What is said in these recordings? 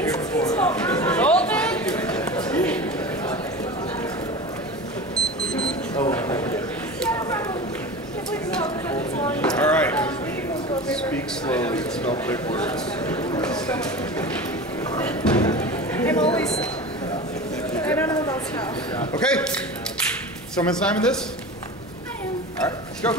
All right. Speak slowly. Spell big words. I'm always. I don't know about stuff. Okay. Someone assignment this? I am. All right. Let's go.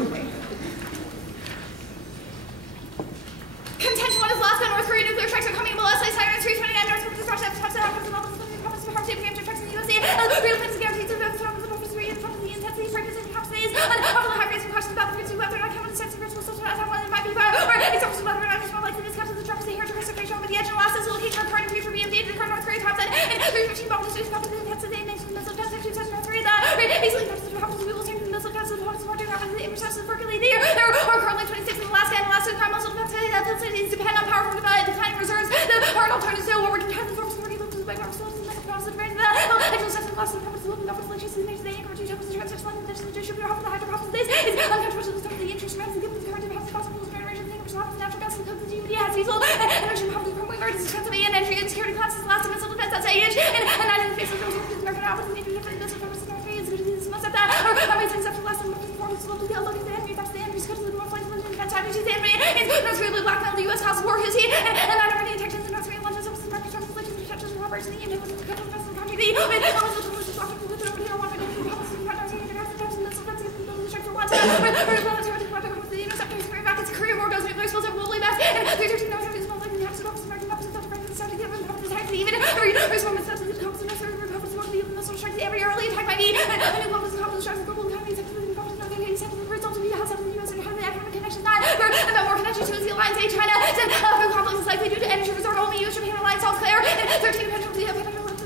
Contention 1 is Alaska, North Korea nuclear strikes are coming. Molest, Sirens 329, North Korea destruction, Province of Games, trucks in the USA, real plans guaranteed to the province of the intensity, fragments and capacity, unlawful high rates and questions about the frequency, whether or not common sense and principles, social as one that might be fire, or examples of whether or not it's more likely to discuss the trucks here to restoration over the edge and last is located on current future BMD to the current North Korea top 10 and 315 bombs to stop the intensity and nation missile defense to North Korea that easily comes to happen to we will turn to the missile defense to the more to happen to the interceptions percolate the air. There are currently 26 in Alaska and Alaska crime missile defense that facilities depend on power from declining reserves. The hard alternatives to what we're trying to focus on working with by power sources and the process of brain that actual steps and loss of purpose looking up with electricity makes the anchor to the transition line that the distributor half of the hydropower days is uncontroversial to start the interest rates and given the current of possible generation thing which happens natural gas and comes to GMD has diesel and energy power to promote emergency defense and energy and security classes last of missile defense that's age and not in the face of those American office and different missile purpose and is good to this must have that or amazing stuff to last and performance slowly the outlook of the enemy that's the enemy good to the more flexible and defense time which is the enemy is North Korea blackmail the US House war his heat and not already intentions in North Korea London services market translations and protections and robbers in the Indian with the country of the country the almost the tools to talk to with nobody don't want to go to the policy and countries and the missile defense and the check for once or the interceptors carry back its Korea war goes nuclear spills and will back and 313 North Korea is not like the next office American office of the start to give them the attack even there's one that's the comes and the republics of the missile strikes every early attack by me and the public confidence strikes the global economy except for the confidence of the results of the house of the US and how the economic connections not about more connection to the alliance A China and the conflicts is likely due to energy resort only US Japan alliance South Korea and 13 potential the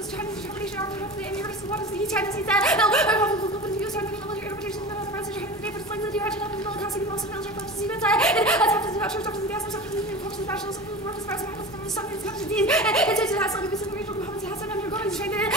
Chinese determination are to the Americas what is the China sees that no the US are the military interpretation of the president China the neighbors likely to have the military most of the military forces even inside and that's after the vouchers after the gas after the forces of national support for the president from the summit to these and since it has like a recent regional government has an undergoing China and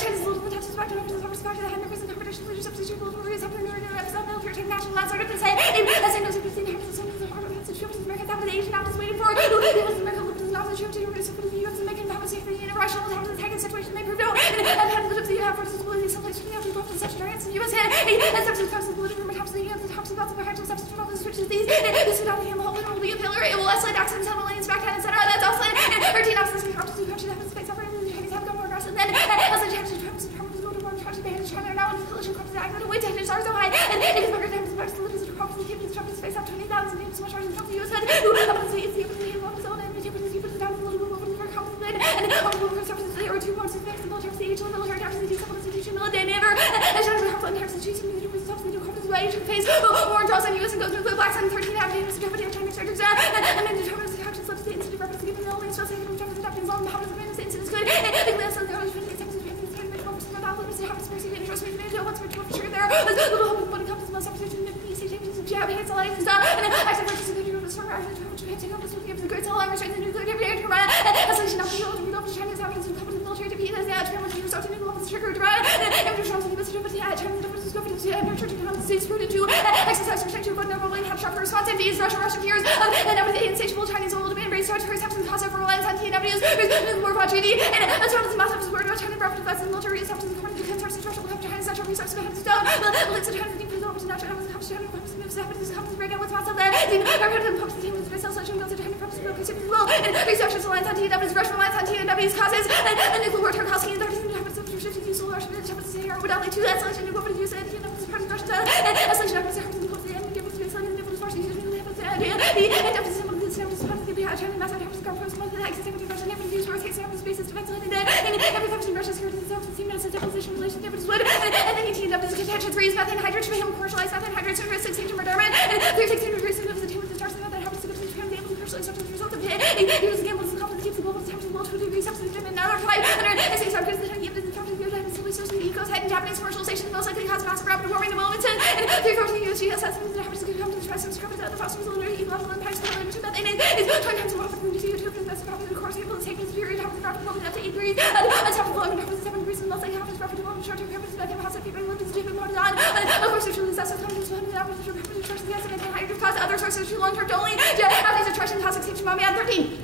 China's little potential back to the respect to the hand of competition leadership substitute global reason after the episode military technological last order to say as I know the inhabitants of the heart of the troops in America that the Asian office waiting for it was America looking at the troops to reduce for the US and making the safe for the international have the tagging situation may prove out and had the the forces ability someplace for the other both in such giants in the US and substance comes the political perhaps the tops about the hydro substance from the switches these this without the whole will be a pillar it will isolate accidents have lanes backhand etc that's also and 13 officers we have to do country that has space over and the Chinese have gone more aggressive then as the Chinese terms motor one country behind China are now in a collision comes back the weight tensions are so high and it is bigger than the parts of the problems the keeping Trump space up 20,000 people so much harder than the US had who I'm going to say it's the ability of zone and the Japanese people down a little bit over the complicated and all the services they are 2 months to fix the military stage the military actions the substitution military never and China have fun here's the chiefs and the results they do confidence by Asian phase war draws on US and goes nuclear blacks and 13 avenues to Japanese China starters and then determines the actions of the incident reference to give the only stress and Japanese adapting on how does the incident is good and the glass and the orange for the examples of Japanese and the office from all the happens perceived interest with me once we're sure there was a little hope when it comes to the substitution of PC changes of jab hands alliance and active purchase of the Europe stronger active to take up this with the great cell armor strength and nuclear debris to run isolation of the world to rebuild China's habitants and company military to be as the German to result in the office trigger to run and to show the best of the China the differences go for the nurture to come states rooted to exercise protection but never really have sharper responsibilities Russian fears and everything insatiable Chinese oil demand race start to first have to cause over reliance on TNWs there's war about treaty and as well as the massive word about China rapid defense and military is after the current defense sources Russia will have to China's natural resources behind the stone but it's a China deep over to natural having comes to China comes to moves happen to come to break out with lots of that I've heard them pumps the team with the cells legend goes to China pumps the milk consumed as well and researchers alliance on TNWs Russian alliance on TNWs causes and nuclear war term causing 13 happens to shift to use solar Russian and Japanese here without the 2 isolation and what would use it TNWs part of Russia and isolation happens to happen to the end give us the isolation and the force using the happens to the adaptive symbol of the system is supposed to be a China massive happens to come from some of the existing with Russian happens to use worst case happens spaces defense and every function in Russia's security itself seems as a deposition relation difference would and then TNWs contention 3 is methane hydrogen become commercialized methane hydrogen risk 16 to murder and 316 degrees of the team with the stars that happens to become the able to commercialize as a result of it use the gambles and confidence keeps the global temperature below 2 degrees substance and another flight under SAs are good as the time given the temperature of the source of the eco's head and Japanese commercialization most likely cause massive rapid warming the moment and 314 USG assessments that happens to come to the stress and scrub at the fossil military level impacts the level to methane is 20 times more often to you to invest probably the course able to take this period happens rapid warming up to 8 degrees and top of warming happens to 7 degrees and most likely happens rapid warming short term happens back in the house of people and lives to be more on of course there's really assessments coming to 100 hours to happen to charge the gas and hydrogen cause other sources too long term only have these attraction toxic safety mommy on 13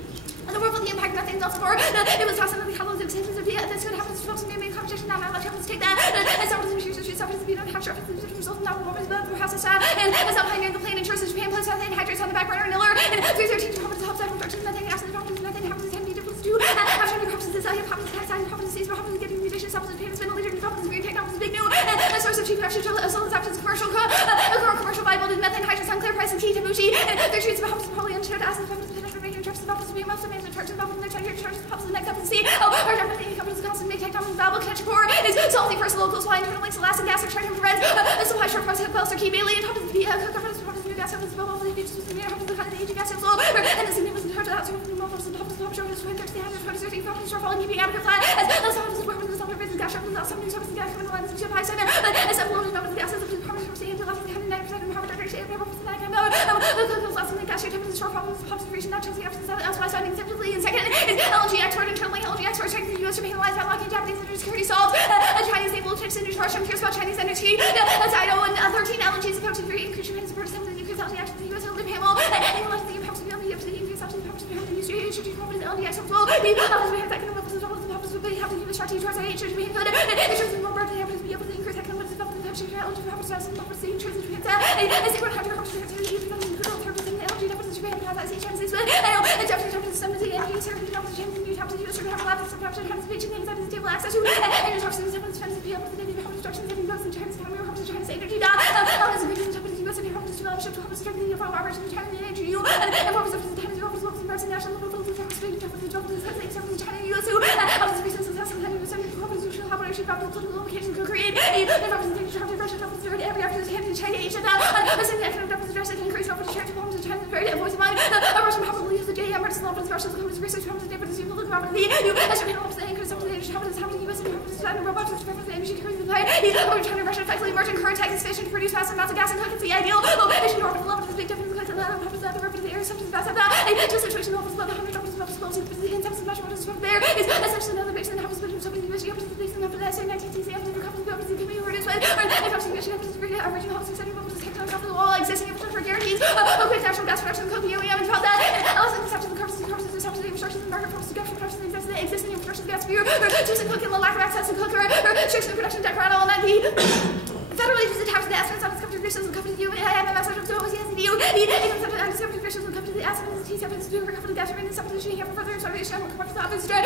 and the world felt the impact, nothing else for. It was awesome that the catalog extensions of this could happen to folks in the competition. Now my left hand to take that. And some of the issues to be don't have sharp results not performance, but perhaps it's sad. And as I'm pioneering the plane in Church Japan, plus methane hydrates on the back burner, Niller. And 313 performance helps out production, methane, acid, nothing happens, 10 difference to. After any properties, this idea properties, tax, properties, properties, getting munitions, substance, payments, middle leader, properties, green technologies, big new. And a source of cheap pressure, as well as options, commercial viable, methane hydrates on clear price and key tabuchi. And their treats of probably unshared acid, properties, making trucks, properties, being most of management, charges, properties, next year, charges, properties, next up and see. Oh, our definitely companies, constant, make technology, valuable, catch core. Is salty first local supply, internal links, elastic gas, or charging prevents. A supply short price, wells, or key bailey, and properties, properties, new gas, properties, bubble, the features, the properties, the kind of aging gas, flow. And the significant charge out to new models and properties, pop short, 2030, 130, properties, short falling, keeping out of your flat. As some of the properties, some of the gas, some new services, gas, coming to lines, and high center. As some loading up with gas, as the properties, from the last 99% of power direction, properties, and I can know. Last one, gas, temperatures, short problems, observation, not changing after the elsewise finding separately. And second is LG export internally, LG export checking the US to penalize by locking Japanese energy security solved. A Chinese naval checks into charge from cares about Chinese energy. As I know, and 13 LGs about to increase Japan's support to the increase LG action to the US only panel. And unless the impact to be on the increase LG power to be on the US should properties LG export will be economic weapons and weapons will be having the US strategy towards I should be good. It should be more burden to be able to increase economic development of LG weapons and weapons in transit to a secret hundred weapons to LG weapons to Japan as each chances with and Japanese weapons some of the energy serving weapons to new weapons to use to have labs and weapons to have speech and things that is table access to and your weapons weapons to be able to do weapons instructions and weapons in Chinese economy weapons to Chinese energy dot as we can Japanese US and weapons to develop ship to weapons to the from operation to Chinese energy you and weapons of the Chinese weapons weapons national weapons to speak to weapons from China US who as the reasons success and weapons to operation weapons to location to create a weapons to have Russia weapons to every after the hand to China Asia a second economic weapons to increase weapons to weapons to China very voice of mine a Russian probably use the JM Russian weapons Russian weapons research weapons different people look around the you as you know the increase of the weapons having US and weapons and robots to weapons energy carrying the play over China Russia effectively merging current tech sufficient to produce massive amounts of gas and cook is the ideal as you know the level is big difference like the level weapons that the weapons the air something fast at that a situation weapons about 100 weapons explosive the intense and much weapons from there is essentially another base and happens between so many US weapons based on the SA 19TC after the couple of weapons can be reduced with or if I'm saying weapons original housing setting weapons kept on top of the wall existing infrastructure guarantees quick natural gas production code the OEM and about that and also accepting the corpses accepting the infrastructure and market forces production existing infrastructure gas view or choosing cooking the lack of access to cooker or restriction production decorated all that the federal agencies attached to the estimates on its company officials and company you and MMS are so yes the EU and company officials and company the estimates T seven to recover the gas and substitution here for further observation and correct the office and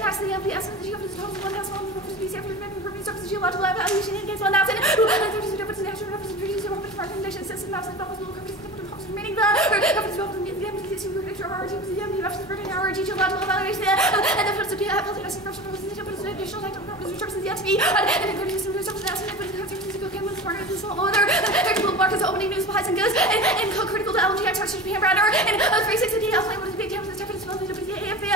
actually the estimates the office total 1,000 BC after the service geological evaluation in case 1,000 who had 30 different national representatives of open recommendation system maps and bubbles will companies remaining the companies will be the MPC who are our teams the MD reps the our geological evaluation and the first to be a healthy testing first representation but additional technical properties services yet to be and then going to do something else but the country music okay with part of this whole other technical markets opening new supplies and goods and co-critical to LG exports to Japan rather and 360 DL with big terms and Japanese well to the AFA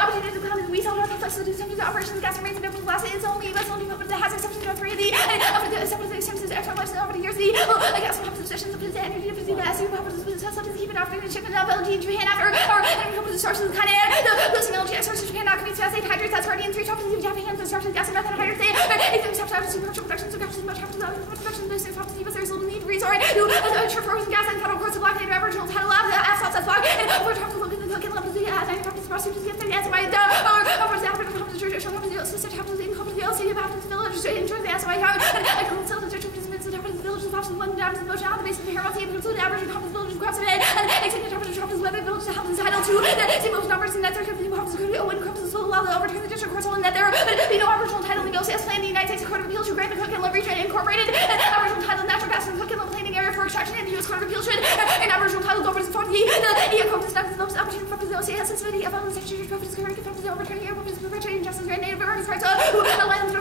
opportunity to come and we saw how complex to do something to operations gas remains and open glass is only US only but it has exceptions to 3 of the and after the exceptions to extra life over the years the gas pump subscriptions of the energy of the gas you have to test to keep it after the shipment of LG in Japan after or and hope the sources kind of the losing LG exports to Japan not coming to us 8 hydrates that's already in 3 topics in Japan the sources gas and methane hydrates if they accept commercial production so gas much happens production those things happen there's little need to resort to frozen gas and federal courts of blockade Aboriginal title lab the asphalt that's blocked and over top of the look at the cooking levels the 90 properties prostitutes get the gas by the or over the Aboriginal properties traditional properties specific properties in company LC about the village to enjoy the SY yard and I can't sell the church of the properties villages properties London dams and motion on the base of the Herald team include the Aboriginal properties villages across the day and extended properties weather village to help the title to the same motion numbers and that there could be properties could Owen crops will allow the overturn the district courts and that there be no Aboriginal title negotiates plan the United States Court of Appeals to grant the Cook Inlet region incorporated and Aboriginal title natural gas and Cook Inlet planning area for extraction in the U.S. Court of Appeals should and Aboriginal title governments for the EA Corpus Numbers those opportunity for the OCS and the FL and Secretary properties current for the overturn air properties perpetuating justice and native rights who allow the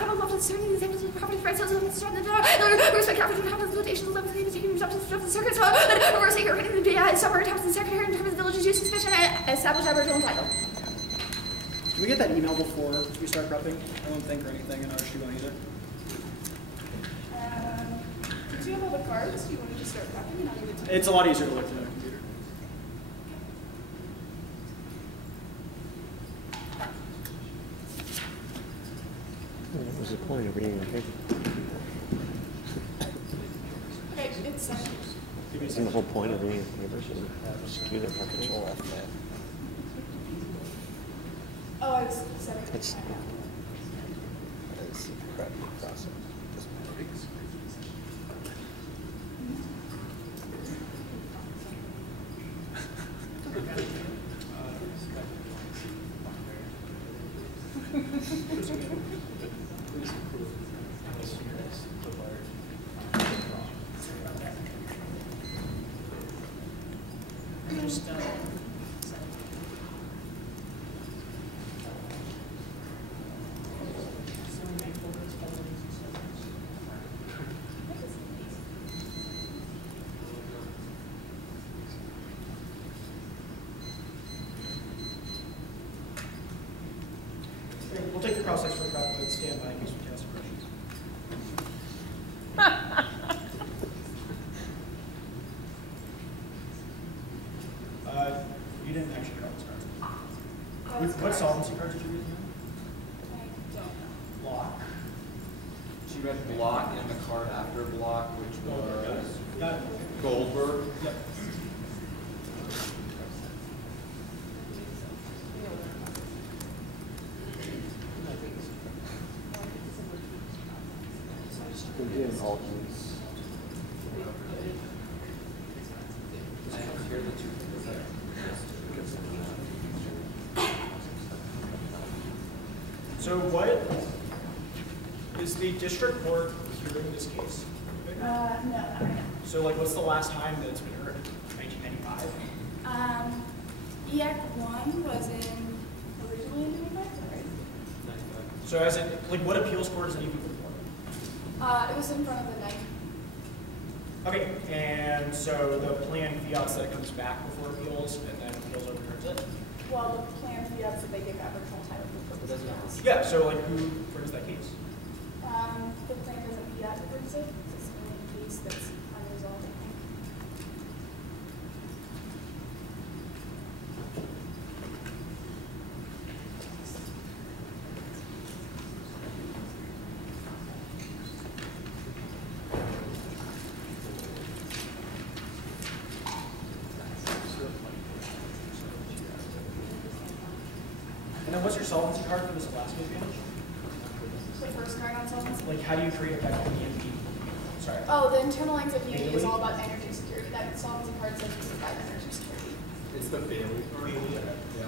federal government turning the same property rights as the strength the respect Aboriginal properties limitations of the taking substance of the circuit so reverse here hitting the DI suburb taps and secretary in terms of villages use suspicion and establish Aboriginal title. Can we get that email before we start prepping? I won't think or anything, and she won't either. Do you have all the cards? Do you want to just start prepping and I'll give it to you? It's a lot easier to look through the computer. What was the point of reading the paper? Okay, it's Isn't the whole point of reading the paper? Should skew the fucking it's 7. It's It's a prep process. We'll take the cross section prep, but stand by in case we have some questions. You didn't actually draw this card. What solvency cards did you read? I don't know. Block. She read block and the card after block, which was Got it. Goldberg. Yep. We're doing alternates. Here are the two. So what is the district court hearing this case? No, not right now. So like what's the last time that it's been heard? 1995? EAC 1 was in, originally in 95, right? So as it, like what appeals court is it even before? It was in front of the 9. Okay, and so the plan fiats that it comes back before appeals and then appeals overturns it? Well, the plan fiats that they give Aboriginal title for purposes of fiats. Yeah, so like who brings that case? The plan doesn't fiat brings it. It's a case that's unresolved, I think. And then what's your solvency card for this Alaska advantage? The first card on solvency. Like how do you create that EMP? Sorry. Oh, the internal lines of duty is all about energy security. That solvency card says it's about energy security. It's the Bailey card. Yeah.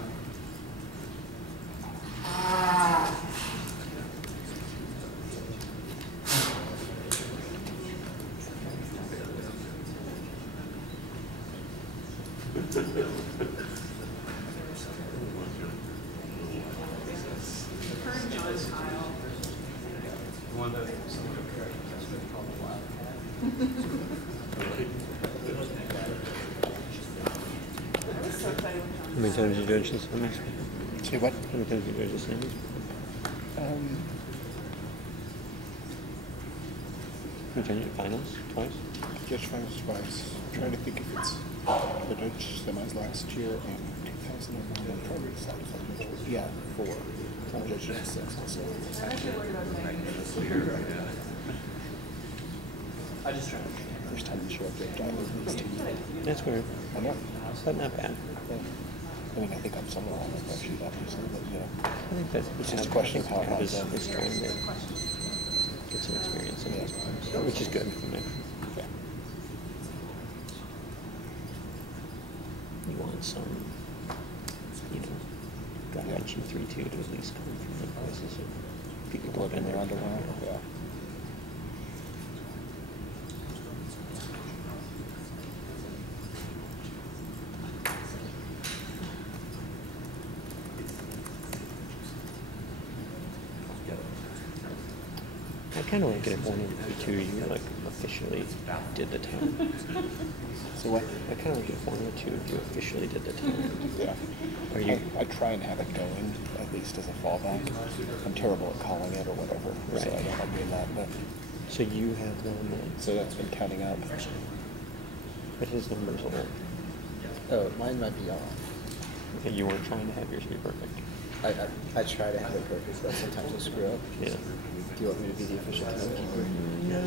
The one that someone has been called a while. How many times did you judge this semis? Say what? How many times did you judge this semis? You judged it finals twice? Judge finals twice. I'm trying to think if it's the judge semis last year and 2001. I'm trying to decide if I judged. Yeah, 4. I judged it 6 also. I just tried. First time in show up there, I was these two. That's weird, I know. but not bad. Yeah. I mean, I think I'm somewhere on the sheet, obviously, but yeah. I think that's It's just a question of how it is runs. is trying to get some experience in these games, which is good. Yeah. You want some, gut-wrenching 3-2 to at least come from the places of people People who have in been their there. underwear. Yeah. I kind of like it if 1 and 3-2 you like officially did the time. So what? I kind of like it if 1 or 2 if you officially did the time. Yeah. Are you? I try and have it going, at least as a fallback. I'm terrible at calling it or whatever, so Right. I don't like doing that. But So you have one that, so that's been counting up. but his number's old. Oh, mine might be off. And you weren't trying to have yours be perfect. I try to have it perfect, but sometimes I screw up. Yeah. Do you want me to be the official timekeeper? No.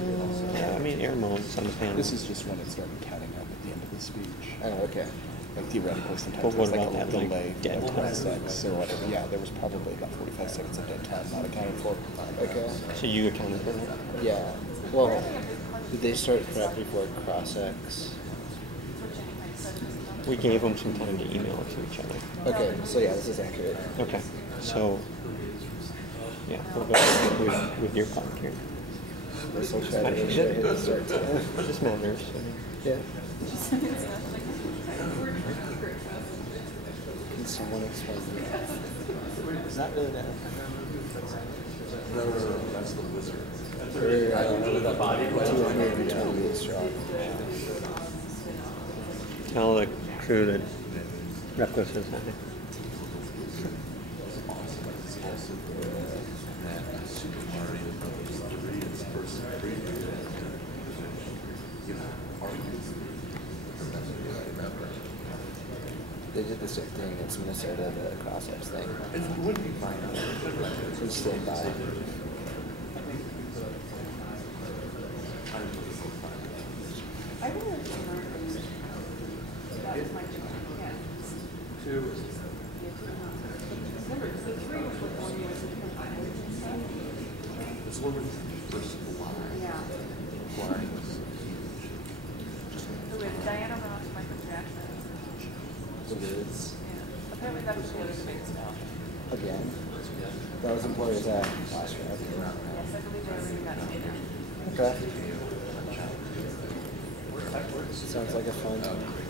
Yeah, I mean, air modes on the panel. This is just when it started counting up at the end of the speech. Oh, okay. Like theoretically, sometimes But what it's like about a that, delay, like, dead over time? 6 or whatever. Yeah, there was probably about 45 seconds of dead time not accounted for. Okay. So you accounted for that? Yeah. Well, did they start prep before cross-X? We gave them some time to email it to each other. Okay, so yeah, this is accurate. Okay, so, yeah, we'll go with your clock here. We're still trying to make sure I hit the start time. This matters. Yeah. Can someone explain that? It's not really that. No, that's the wizard. We're 228 strong. Tell the crew that Reckless is on it. Super Mario Bros. 3 is first preview. You know, They did the same thing against Minnesota, the cross-ups thing. it wouldn't be fine. So stand by. I really remember that was my yeah. 2 is Remember, the 3 was what one year was it's a little bit versus blind. yeah. Blind was So we had Diana Ross, Michael Jackson. The Wiz. Yeah. Apparently that was the other debate stuff. Again. That was important as that last round. Yes, I believe they already got it. Okay. Sounds like a fun.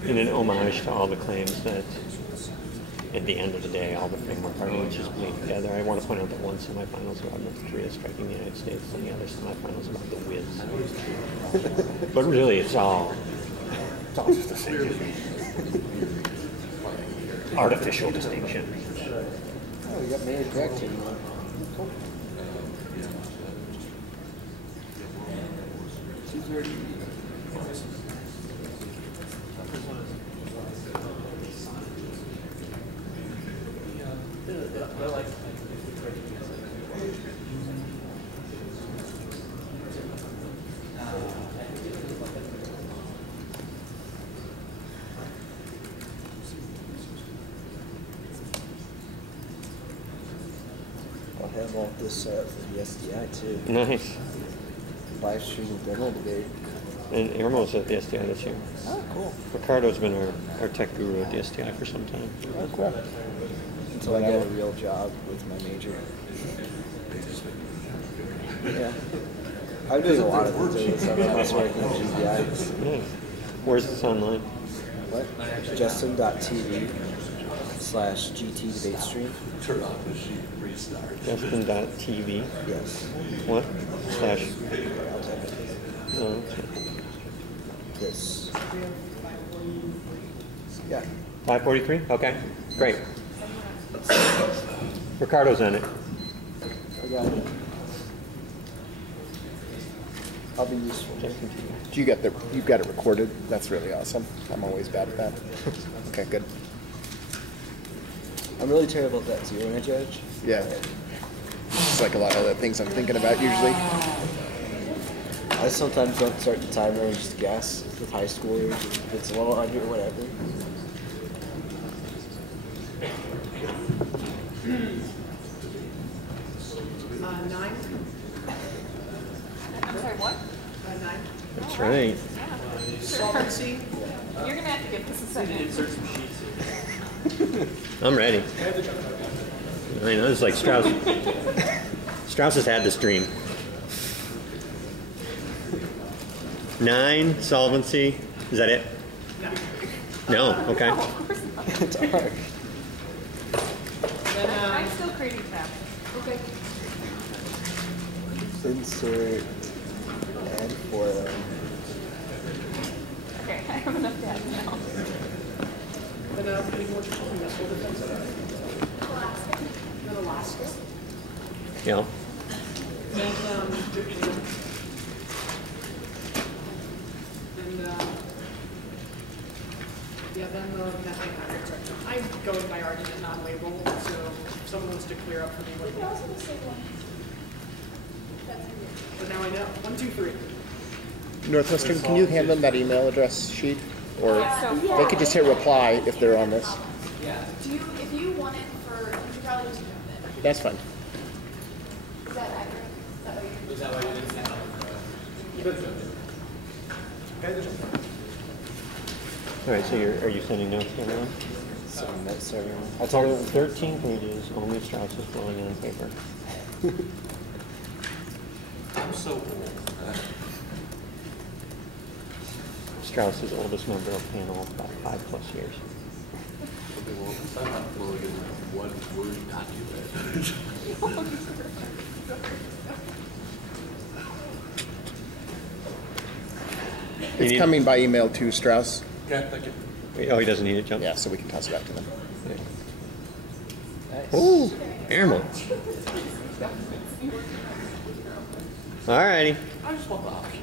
In an homage to all the claims that at the end of the day, all the framework arguments bleed together. I want to point out that one semifinals about North Korea striking the United States, and the other semifinals about the Wiz. But really, it's all just the same. Artificial distinction. Oh, we got Mayor Greg team. Cool. 2:30. I'll have all this for the SDI too. Nice. Live streaming demo debate. And Irma's at the STI this year. Oh, cool. Ricardo's been our tech guru at the STI for some time. Oh, cool. Until I get a real job with my major. Yeah. I'm doing a lot of things over the summer. I'm also working at GBI. Nice. Where's this online? What? Justin.tv/GT debate stream. turn off the sheet, restart. Justin.tv. Yes. What? Slash. I'll type it. Oh, okay. This. Yeah. 543? Okay, great. Ricardo's on it. I got it. I'll be useful. Okay, continue. Do you you've got it recorded? That's really awesome. I'm always bad at that. Okay, good. I'm really terrible at that too when I judge. Yeah. It's like a lot of the things I'm thinking about usually. I sometimes don't start the timer and just guess with high schoolers if it's a little under or whatever. 9. I'm sorry, what? 9. That's right. Solvency. You're gonna have to give this a second. Insert some sheets. I'm ready. I know, it's like Strauss. Strauss has had this dream. 9, solvency. Is that it? No. Okay. It's hard. Then, I'm still creating tabs. Okay. Insert and FOIL. Okay, I have enough tabs now. Then any more missile defense? Then Alaska. Yeah. Then Japan. And yeah, then the methane hydrate section. I'm going by argument, non-label, so if someone wants to clear up for me what it is. But now I know. 1, 2, 3. Northwestern, can you hand them that email address sheet? Or they could just hit reply if they're on this. If you want it for, you should probably just jump in. That's fine. Is that accurate? Is that why you didn't send out? All right, so are you sending notes to everyone? So that's everyone. I told her 13 pages, only Strauss is flowing on paper. I'm so old. Strauss is the oldest member of the panel, about 5+ years. Okay, well, I'm not flowing in one word document. It's coming by email to Strauss. Okay, thank you. Oh, he doesn't need it, Jump? Yeah, so we can toss it back to them. Nice. Ooh, airman. All righty. I just want the option.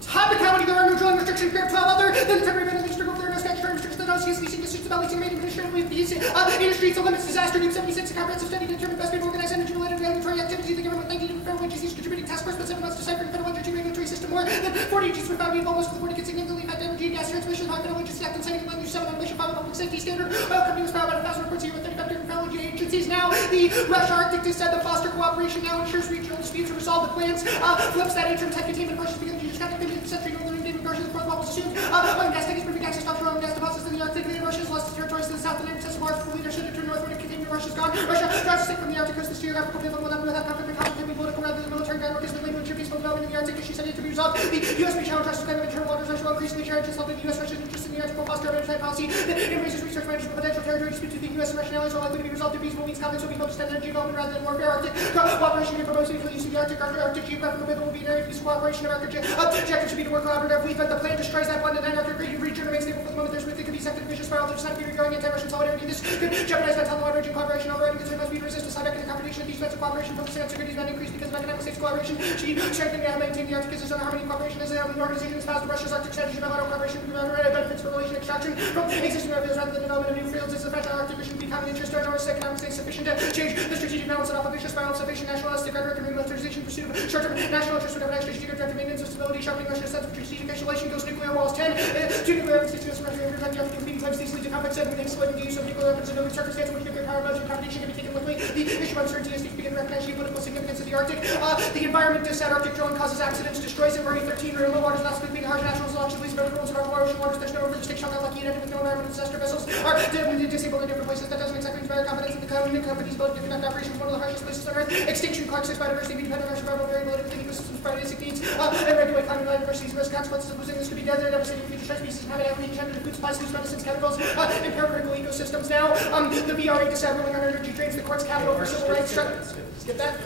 Topic comedy, there are no drawing restrictions, grab 12 other than the temporary benefits, there are no statutory restrictions, there are no CSV districts, developing, made administratively with these industries, the limits, disaster, New 76, a comprehensive study to determine best way to organize energy-related regulatory activity, the government 19 different federal agencies contributing task force, but 7 months deciphering federal energy regulatory system. More than 40 agencies were found to be involved, most of the 40 could significantly affect energy and gas transmission, high federal agency act, and citing land use 7 on mission 5 of public safety standard. Oil company was found about 1,000 reports a year with 35 different federal agencies. Now, the Russia Arctic said the foster cooperation now ensures regional disputes are resolved. The plans flips that interim tech containment versus because you just got to finish the century northern David Garcia, the fourth level assumed. Oil and gas taking perfect access to offshore oil and gas deposits in the Arctic. And Russia's lost its territories to the south and access to Mars for leadership to turn northward and continue. Russia's gone. Russia tries to stick from the Arctic coast. This geographical pivot without conflict and conflict can be political rather than military groundwork has been linked with peaceful development in the Arctic. She said it to be resolved. The U.S. may challenge Russia's claim of internal waters. Russia will increasingly share interest helping the U.S. Russia's interest in the Arctic will foster a maritime policy that embraces research management potential territory disputes between the U.S. and Russian allies are likely to be resolved through peaceful means. Conflicts will be focused on energy development rather than warfare. Arctic cooperation and promoting the use of the Arctic geographical pivot will be an area of peaceful cooperation. American objective should be to work collaboratively, but the plan destroys that one. The Arctic region remains stable for the moment. There's really could be second vicious spiral. There's not be growing anti-Russian solidarity. This could jeopardize that wide-ranging cooperation. Overriding concern must be to resist a side back combination of these defensive cooperation focusing on security not increased because of economic states collaboration. She strengthened and maintained the Arctic as a harmony cooperation as an organization espoused Russia's Arctic strategy of auto cooperation benefits for relation extraction from existing areas rather than development of new fields. As the French Arctic mission be common interest to our North economic states sufficient to change the strategic balance and opposition spiral of sufficient nationalistic rhetoric and remilitarization pursuit of short-term national interest would have an extra strategic objective maintenance of stability, sharpening Russia's sense of strategic isolation, goes nuclear walls 10, to nuclear weapons, states, Russia, and Russia, competing claims, these lead to conflict 7, exploiting the use of nuclear weapons in no circumstance in which nuclear power and competition can be taken lightly. The issue of uncertainty is to begin to recognize geopolitical significance of the Arctic. The environment at Arctic drilling causes accidents, destroys it. Murray 13, real low waters, not speaking harsh national launches, least better rules in our ocean waters. There's no realistic shell lucky and with no environmental disaster vessels are disabled in different places. That doesn't exactly inspire confidence in the companies built to conduct operations. One of the harshest places on Earth. Extinction, Clark 6 biodiversity, dependent on survival, variability within ecosystems, basic needs, and regulate climate biodiversity. Risk consequences of losing this could be deadly, devastating future stress species, habitat, intended food supplies, food medicines, chemicals, impair critical ecosystems. Now, the VRA decided ruling on energy drains the court's capital for civil rights. Skip that.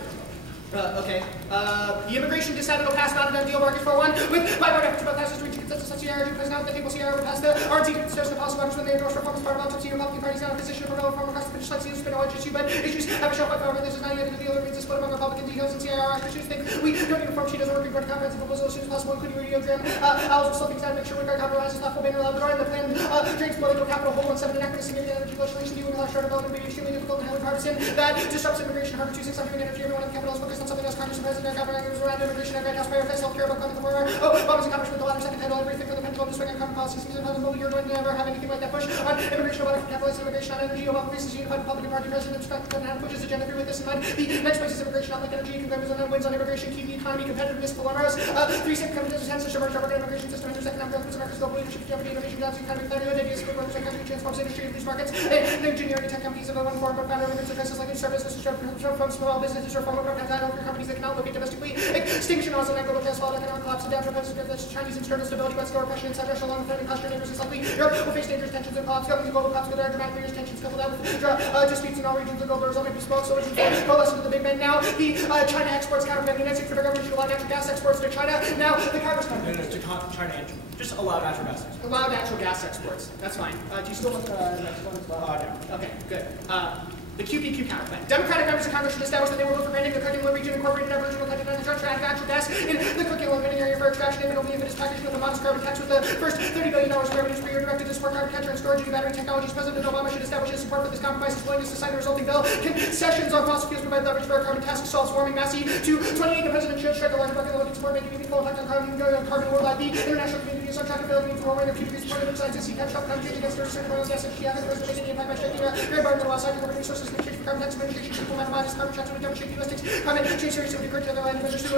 Okay. The immigration decided to pass not an deal market for one with bipartisan efforts about passes to reach a consensus on CRG. Because now the people CRG would pass the RNC to discuss the policy waters when they endorse reforms. Part of autopsy, Republican Party's now in a position to promote reform across the finish line. Seems to be no issue, but issues have a shelf life. However, this is not yet a deal that means a split among Republican details and CRG. Issues think we don't need reform. She doesn't work in court comprehensive proposal as soon as possible, including radiogram. Owls will something to make sure we got compromises, thoughtful banner Labrador, and the plan drains political capital whole 17 enacting a significant energy legislation dealing with offshore development may be extremely difficult and highly partisan. That disrupts immigration. Harbor 26 on doing energy. Everyone in the capital is focused on something else. Congress and President are governing around immigration and House prioritize healthcare above climate war. Obama's accomplishment, the latter second title, everything from the pendulum to swing on common policy seems impossible. You're going to never have anything like that push on immigration, Obama can capitalize immigration on energy. Obama faces unified Republican Party president, and pushes agenda through with this in mind. The next place is immigration, not like energy. Congress on wins on immigration, keep the economy competitiveness below 3 second companies hence the Republican immigration system enters economic growth, America's global leadership, jeopardy, innovation, jobs, economic value, ideas, quick workers, country transforms industry of these markets. And engineering tech companies of one form, but founder immigrants addresses like services from small businesses or former companies that cannot locate domestically. Extinction also and global gas, economic collapse, and downturn, Chinese internal stability, West Coast repression inside Russia, along with threatening cost neighbors, is likely Europe will face dangerous tensions and collapse. Governments global collapse with their dramatic leaders, tensions coupled out with disputes in all regions of the globe. There will be smoke, so it's coalescing with the big bang. Now, the China exports counterfeiting and for the government to allow natural gas exports to China. Now, the Congress to China just allow natural gas exports. Allow natural gas exports. That's fine. Do you still want the next one as well? No. Okay, good. The QPQ counterclaim. Democratic members of Congress should establish that they will vote for granting the curriculum region incorporated Aboriginal content on the natural gas in the curriculum limiting area for extraction if and only if it is packaged with a modest carbon tax with the first $30 billion in revenues per year directed to support carbon capture and storage and battery technologies. President Obama should establish his support for this compromise, his willingness to sign the resulting bill. Concessions on fossil fuels provide leverage for our carbon task solves warming. Massey to 28, the president should strike a large bucket of looking support making meaningful impact on carbon worldwide. The international community is on track to build meaningful warming of future support of science and sea catch-up countries against certain oil and gas industry activists making the impact by striking a very environmental outside of carbon resources and exchange for carbon tax administration should implement minus carbon tax and demonstrate realistic climate change series of the curriculum and measures to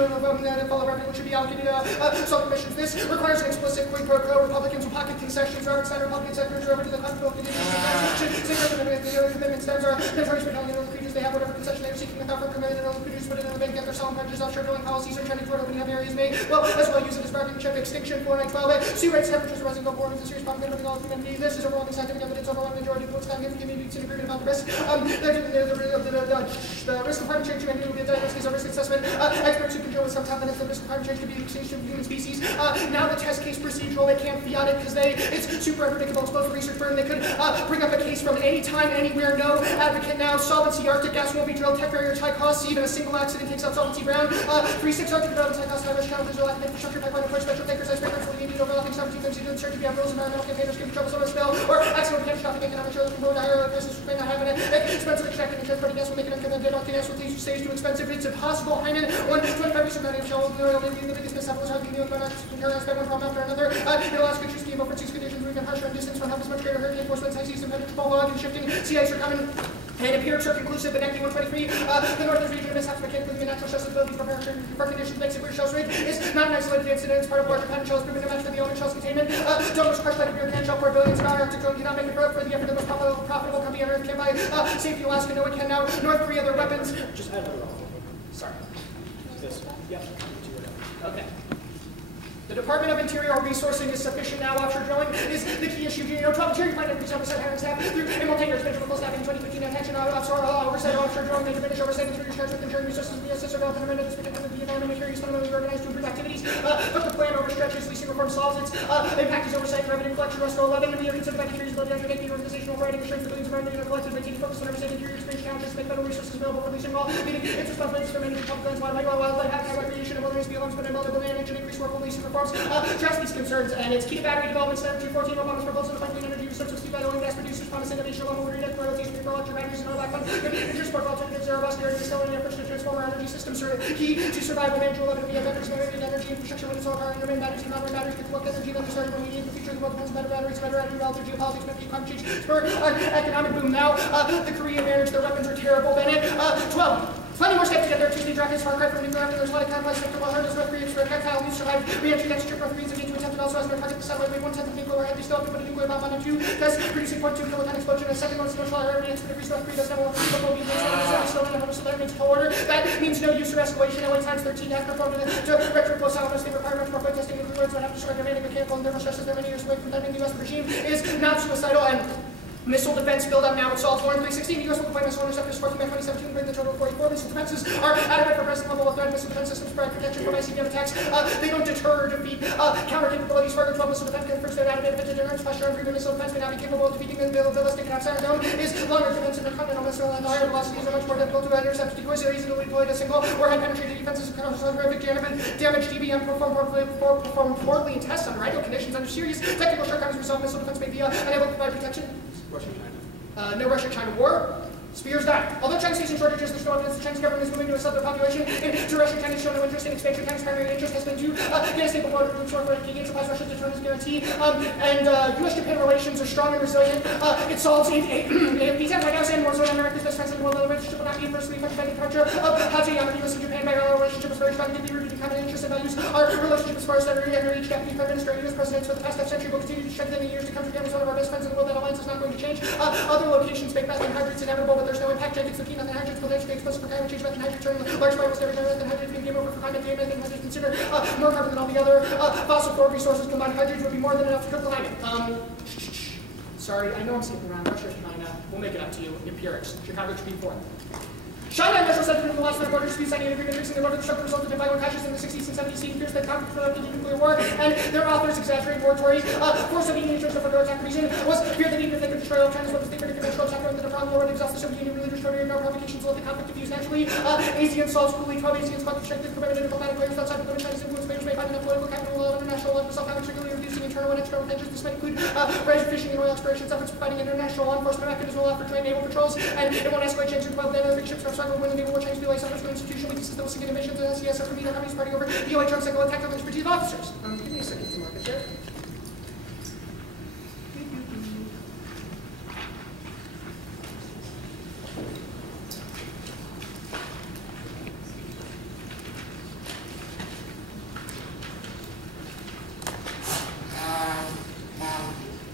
follow revenue which should be allocated to solve emissions. This requires an explicit quid pro quo. Republicans will pocket concessions. Robert Steiner, Republican senators over to the Constitutional conditions. The commitment stands are notorious for telling the creatures they have whatever concession they are seeking without for committed and creatures put it in the bank, get their selling packages offshore drilling policies are trending toward opening up areas may well as well use it as bargaining chip extinction 4912. Sea rates, temperatures rising global warming is a serious problem with all of humanity. This is overwhelming scientific evidence. Overwhelming majority of what's kind of communities in agreement about the risk. The risk of climate change and will be diagnosed as a risk assessment. Experts who control with some confidence the risk of climate change could be the extinction of human species. Now the test case procedural, they can't fiat it because it's super unpredictable. It's both a research firm. They could bring up a case from any time, anywhere. No advocate now. Solvency, Arctic gas won't be drilled. Tech barriers, high costs. Even a single accident takes out solvency ground. 3-6 Arctic developments, high cost, high risk challenges, lack of infrastructure, pipeline, approach, special tankers, ice breakers, fully needed overlapping sovereignty, things to search to be on rules, environmental campaigners, give trouble, someone spill, or accident, catastrophic economic show, from road to higher prices, may not have it. Expensive extracting and transporting gas will make it unconventional. Not the gas will stays too expensive. It's impossible. Hyman, 125% value of shell oil, maybe the biggest mishap was having the oil carriers by one problem after another. In Alaska, true scheme over 6 conditions, moving harsher and distance, one half as much greater hurricane force winds, high seas, and temperature, fall log, and shifting sea ice are coming. And appearance are conclusive, but NDT 123, the northern region of mishaps mechanically the natural stress ability for conditions makes it weird shells rate is not an isolated incident. It's part of larger pattern shells proven to match for the element shells containment. Don't was crushed like a beer can shell for billions of dollars. Arctic drone cannot make it for the effort of the most profitable company on earth can buy safety Alaska. No one can now. North Korea, their weapons. Just add another one. Sorry. This one. Yep. Okay. The Department of Interior resourcing is sufficient now. Offshore drilling is the key issue. You know, 12 interior finance increase oversight hiring staff through simultaneous visual staffing 2015 attention offshore oversight offshore drilling. They diminish oversight interior charge with ensuring resources and BSS are developed and amended to protect the environment. Interior is fundamentally organized to improve activities. But the plan overstretches. Leasing reform solves its impact is oversight and revenue collection. Rest 11. We are concerned about interior's ability to undertake the organizational writing assurance for billions of revenue collected. Maintaining focus on oversight interior experience challenges. Make federal resources available for leasing while meeting its responsibilities for managing public lands, wildlife, habitat, recreation, and wilderness biomes, but multiple manage and increase workable leasing reforms. These concerns, and it's key to battery development. 1714 Obama's proposal to find clean energy resources to oil and gas producers, promise innovation along with green royalties for electric batteries and all that fun. Interest for alternative zero austerity, distilling efforts to transform our energy systems are key to survival. Manageable 11 via batteries, energy infrastructure, wind and solar power, intermittent batteries, cannot run batteries, can collect energy, then started when we need the future of the world depends on better batteries, better energy, relative geopolitics, maybe climate change, spur economic boom. Now, the Korean manage their weapons are terrible. Bennett, 12. Plenty more steps to get there. Tuesday, rockets, far cry from nuclear weapons. There's a lot of complex sector. While hard as North Koreans for tactile news survive re-entry next year. North Koreans again to attempt to also as their target the satellite. Wave 1/10 of nuclear heavy still have to put a nuclear bomb on a 2. That's producing 0.2 kiloton explosion. A second one is neutral already. It's been increased. North Korea does not want to football being still in a hundred, so that means order. That means no use or escalation. LA times 13 after performed to retroflow salamus. They require much more flight testing. Nuclear words would have to destroy their mechanical and thermal stresses. They're many years away from that. The U.S. regime is not suicidal and missile defense build up now. It solves war in 316. U.S. will deploy missile interceptors 14 by 2017, bring the total to 44. Missile defenses are adequate for present level of threat. Missile defense systems provide protection from ICBM attacks. They don't deter or defeat counter capabilities. Further 12 missile defense confers their added advantage. Deterrence posture and proven missile defense may not be capable of defeating the ballistic and outside dome. Is longer defense intercontinental missile and higher velocities are much more difficult to intercept. Decoys are easily deployed. A single warhead penetrated defenses cause horrific damage. DBM perform poorly in tests under ideal conditions. Under serious technical shortcomings, resolve missile defense may be unable to provide protection. No Russia-China war. Spears die. Although China's facing shortages, there's no evidence the Chinese government is moving to accept their population into Russia. China has shown no interest in expansion. China's primary interest has been to get a stable border to absorb Canadian supplies. Russia's deterrence guarantee. U.S.-Japan relations are strong and resilient. It solves these White House and North America's best friends in the world. The relationship will not be adversely affected by the departure of Hatsuyama. U.S. and Japan bilateral relationship is very strong. Deeply rooted in common interests and values. Our relationship as far as under each Japanese prime minister and U.S. presidents for the past half-century will continue to strengthen in the years to come. Japan is one of our best friends in the world. That alliance is not going to change. Other locations make methane hydrates inevitable, but there's no impact. Jenkins 15 methane hydrates will be exposed for climate change. Methane hydrates are in large particles every time methane hydrates being game over for climate change. Methane hydrates consider more carbon than all the other fossil fuel resources combined. Hydrates would be more than enough to cook the climate. Sorry, I know I'm skipping around. Russia, China. We'll make it up to you. Empirics. Chicago Tribune 4. China initial sentiment in the last border dispute signing an agreement fixing the order the structure resulted in violent clashes in the 60s and 70s, seeing fears that conflict for the nuclear war, and their authors exaggerate moratory for Soviet Union for their attack reason was fear that even if they could destroy all China's weapons, they could conventional attack and that the problem war would exhaust the Soviet Union really destroy no provocations let the conflict diffuse naturally. ASEAN solves coolly 12 ASEAN's conflict strengthened prevented diplomatic players outside of China's influence players may find enough political capital of international level self-having strictly reducing internal and external tensions. This might include rise of fishing and oil explorations efforts providing international law enforcement mechanism for joint naval patrols, and it won't escalate changes while the big ships are struggling when the naval war change the way suffers from institutional weaknesses that will sink in emissions and SES are from either Communist Party over DOA Trump cycle and tactical expertise of officers. Give me a second to mark it there.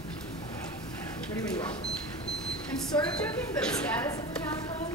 What do you mean? I'm sort of joking, but the status of the counterplan?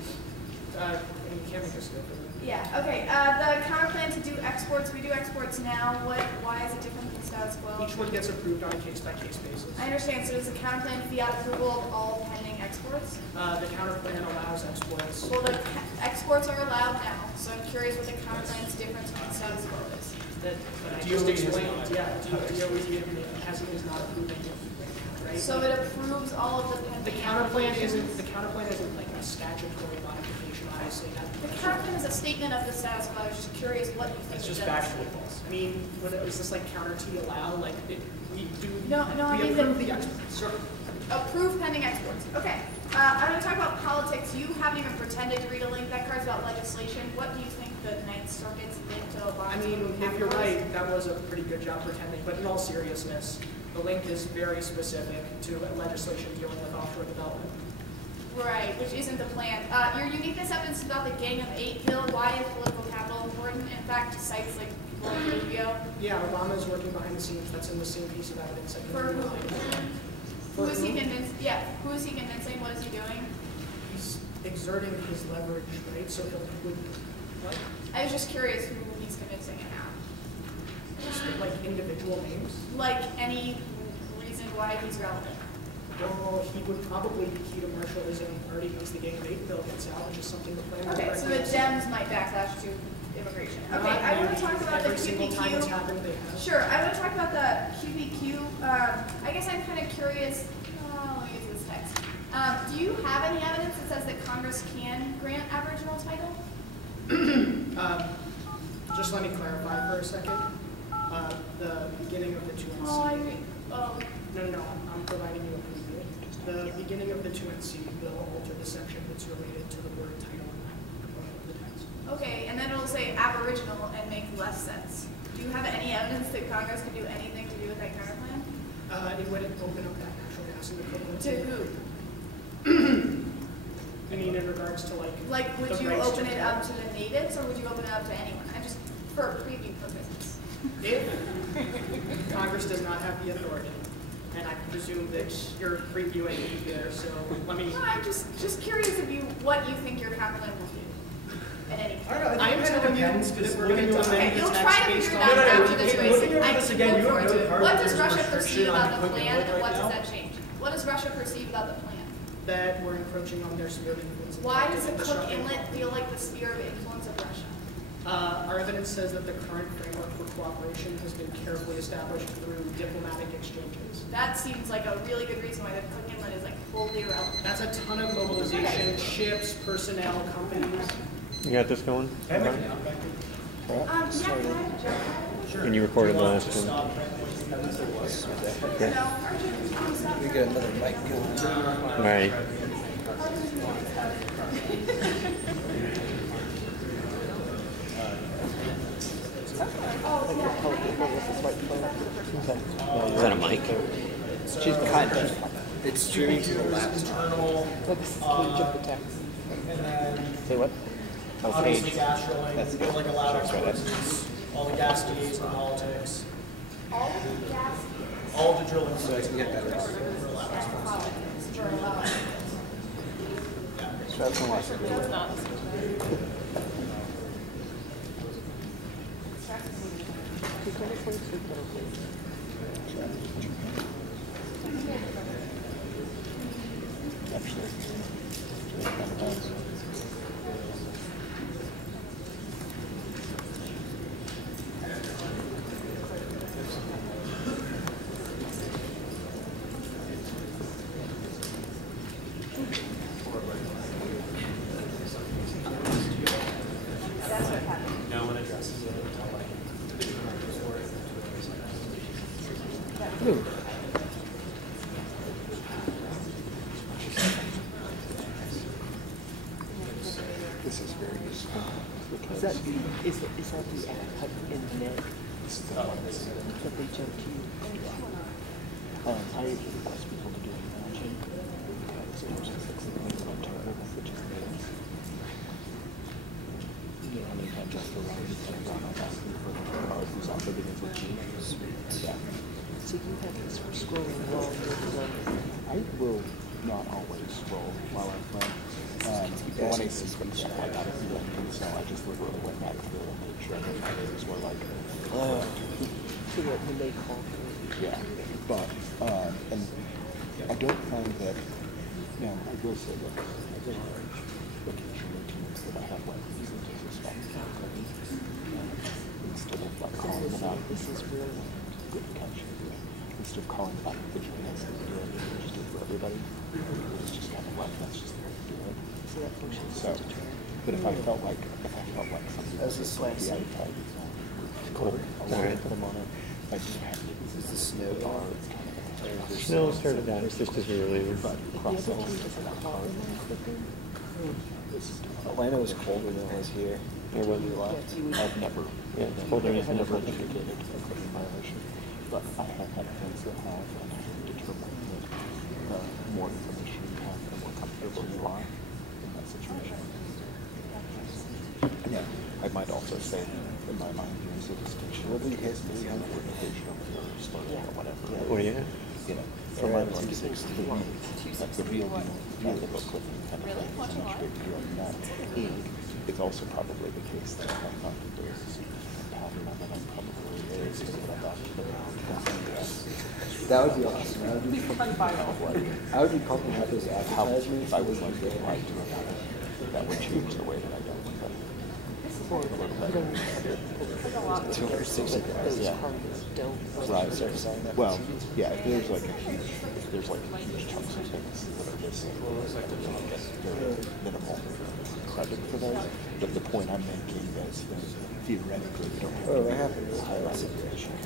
You can't make us go for that. Yeah, okay. The counterplan to do exports, we do exports now. Why is it different than the status quo? Each one gets approved on a case-by-case basis. I understand. So is the counterplan fiat approval of all pending exports? The counterplan allows exports. Well, the exports are allowed now, so I'm curious what the counterplan's difference from the status quo is. DOE explained, yeah, DOE is not approving it right now, right? So it approves all of the pending The counterplan isn't like a statutory modification, obviously. The counterplan is a statement of the status quo. I was just curious what you think It's it just does. factually false. I mean, is this like counter T allow? Like, we do, No, I we mean approve the exports. Sure. Approve pending exports. Okay. I'm going to talk about politics. You haven't even pretended to read a link. That card's about legislation. What do you think the Ninth Circuit's link to Obama? I mean, if you're right, that was a pretty good job pretending. But in all seriousness, the link is very specific to legislation dealing with offshore development. Right, which isn't the plan. Your uniqueness evidence about the Gang of Eight bill. Why is political capital important? In fact, cites like people like Rubio. Yeah, Obama's working behind the scenes. That's in the same piece of evidence. For who? Who is he convincing? Yeah, who is he convincing? What is he doing? He's exerting his leverage, right? So he'll would what? I was just curious who he's convincing and how. Just like individual names. Like any reason why he's relevant. Well, he would probably be key to marshal his own party once the Gang of Eight bill gets out, which is something the plan. Okay, so the Dems might backlash to immigration. Okay, I want to talk about the every single time it's QPQ. happened, they have. Sure, I want to talk about the QPQ. I guess I'm kind of curious. Let me use this text. Do you have any evidence that says that Congress can grant Aboriginal title? Just let me clarify for a second. The beginning of the 2NC. Oh, No, I'm providing you a preview. The beginning of the 2NC will alter the section that's related to the word title of the text. okay, and then it'll say Aboriginal and make less sense. Do you have any evidence that Congress could do anything to do with that counterplan? It would open up that natural gas and equivalent. To who? I mean, in regards to Like, would the you rights open to it up to the natives, or would you open it up to anyone? I'm just for preview purposes. If Congress does not have the authority, and I presume that you're previewing me here, so let me. No, I'm just curious of what you think your counterplan will do at any point. I'm telling you that we're going to Okay, amend the you'll text try to based figure on. it out after the choice. looking over this again, you have no card What that does there's Russia restriction perceive on about the clicking plan, it and right what now? does that change? What does Russia perceive about the plan? That we're encroaching on their sphere of influence. and Why does the tactic Cook disrupting. Inlet feel like the sphere of influence of Russia? Our evidence says that the current framework for cooperation has been carefully established through diplomatic exchanges. That seems like a really good reason why the Cook Inlet is like wholly irrelevant. That's a ton of mobilization, ships, personnel, companies. You got this going? Yeah, can I jump? When you recorded the last one. No, Arjun, stop. We got another mic going. All right. Is that a mic? She's kind of. It's streaming to the laptop. Say what? Oh, Obviously, page. gas drilling, That's with like a lot of good. experts, all the gas deeds and politics, All the gas all the drilling. So I can get better. and politics for allowing. Strap from us. It's not. actually. It kind of does. That's what happened. No one addresses it until like the commercials for it. This is very useful because Is that the ad cut in the net it's the one that's that they jump to? I usually request people to do an imaging because it usually fixes the things that I'm terrible with, which is names. You know, anytime just for right, it's like I'm not asking for the card who's also beginning with G. Yeah. So you have this for scrolling along with I will not always scroll while I'm playing. But when I see some stuff like that, so I just literally went back through and made sure that my names were like, so that when they call for it. yeah. But, and I don't find that, you know, I will say that there are occasionally teams that I have like reason to suspect instead of like calling them out. This is really Good catch. Instead of calling them out individually, I said, do it, just do it for everybody. It's just kind of like, that's just the way to do it. so that function is So, to determine. but if I felt like something That's a slam yeah, sink. Cool. I'll All right. put them on it. I do have to. This is the snow bar. Snow started out just as we were leaving. But The cross other one doesn't call them on quicker. Atlanta was colder than it was here. Or when we left. You would, I've never, Yeah, it's colder I've than never it. indicated a cooking violation, but I have had friends that have, and I have determined that the more information you have, the more comfortable you are in that situation. Yeah, I might also say that in my mind there is a distinction. What we has is an orientation of your slogan or whatever. What do you have? You know, from my like 6 to the week, like the real deal, really book clipping kind of thing, is a much bigger deal than that. And it's also probably the case that I thought that there was a significant pattern of it, and probably is what I thought That would be awesome. That would be like, I would be pumping out those how advertisements. if I was like really right to it, that would change the way that I don't look at it. A little bit. 260 those Yeah. targets don't. Right. Well, yeah, if there's like huge chunks of things that are missing, I don't get very minimal credit for those. But the point I'm making is that theoretically you don't have to happened? highlight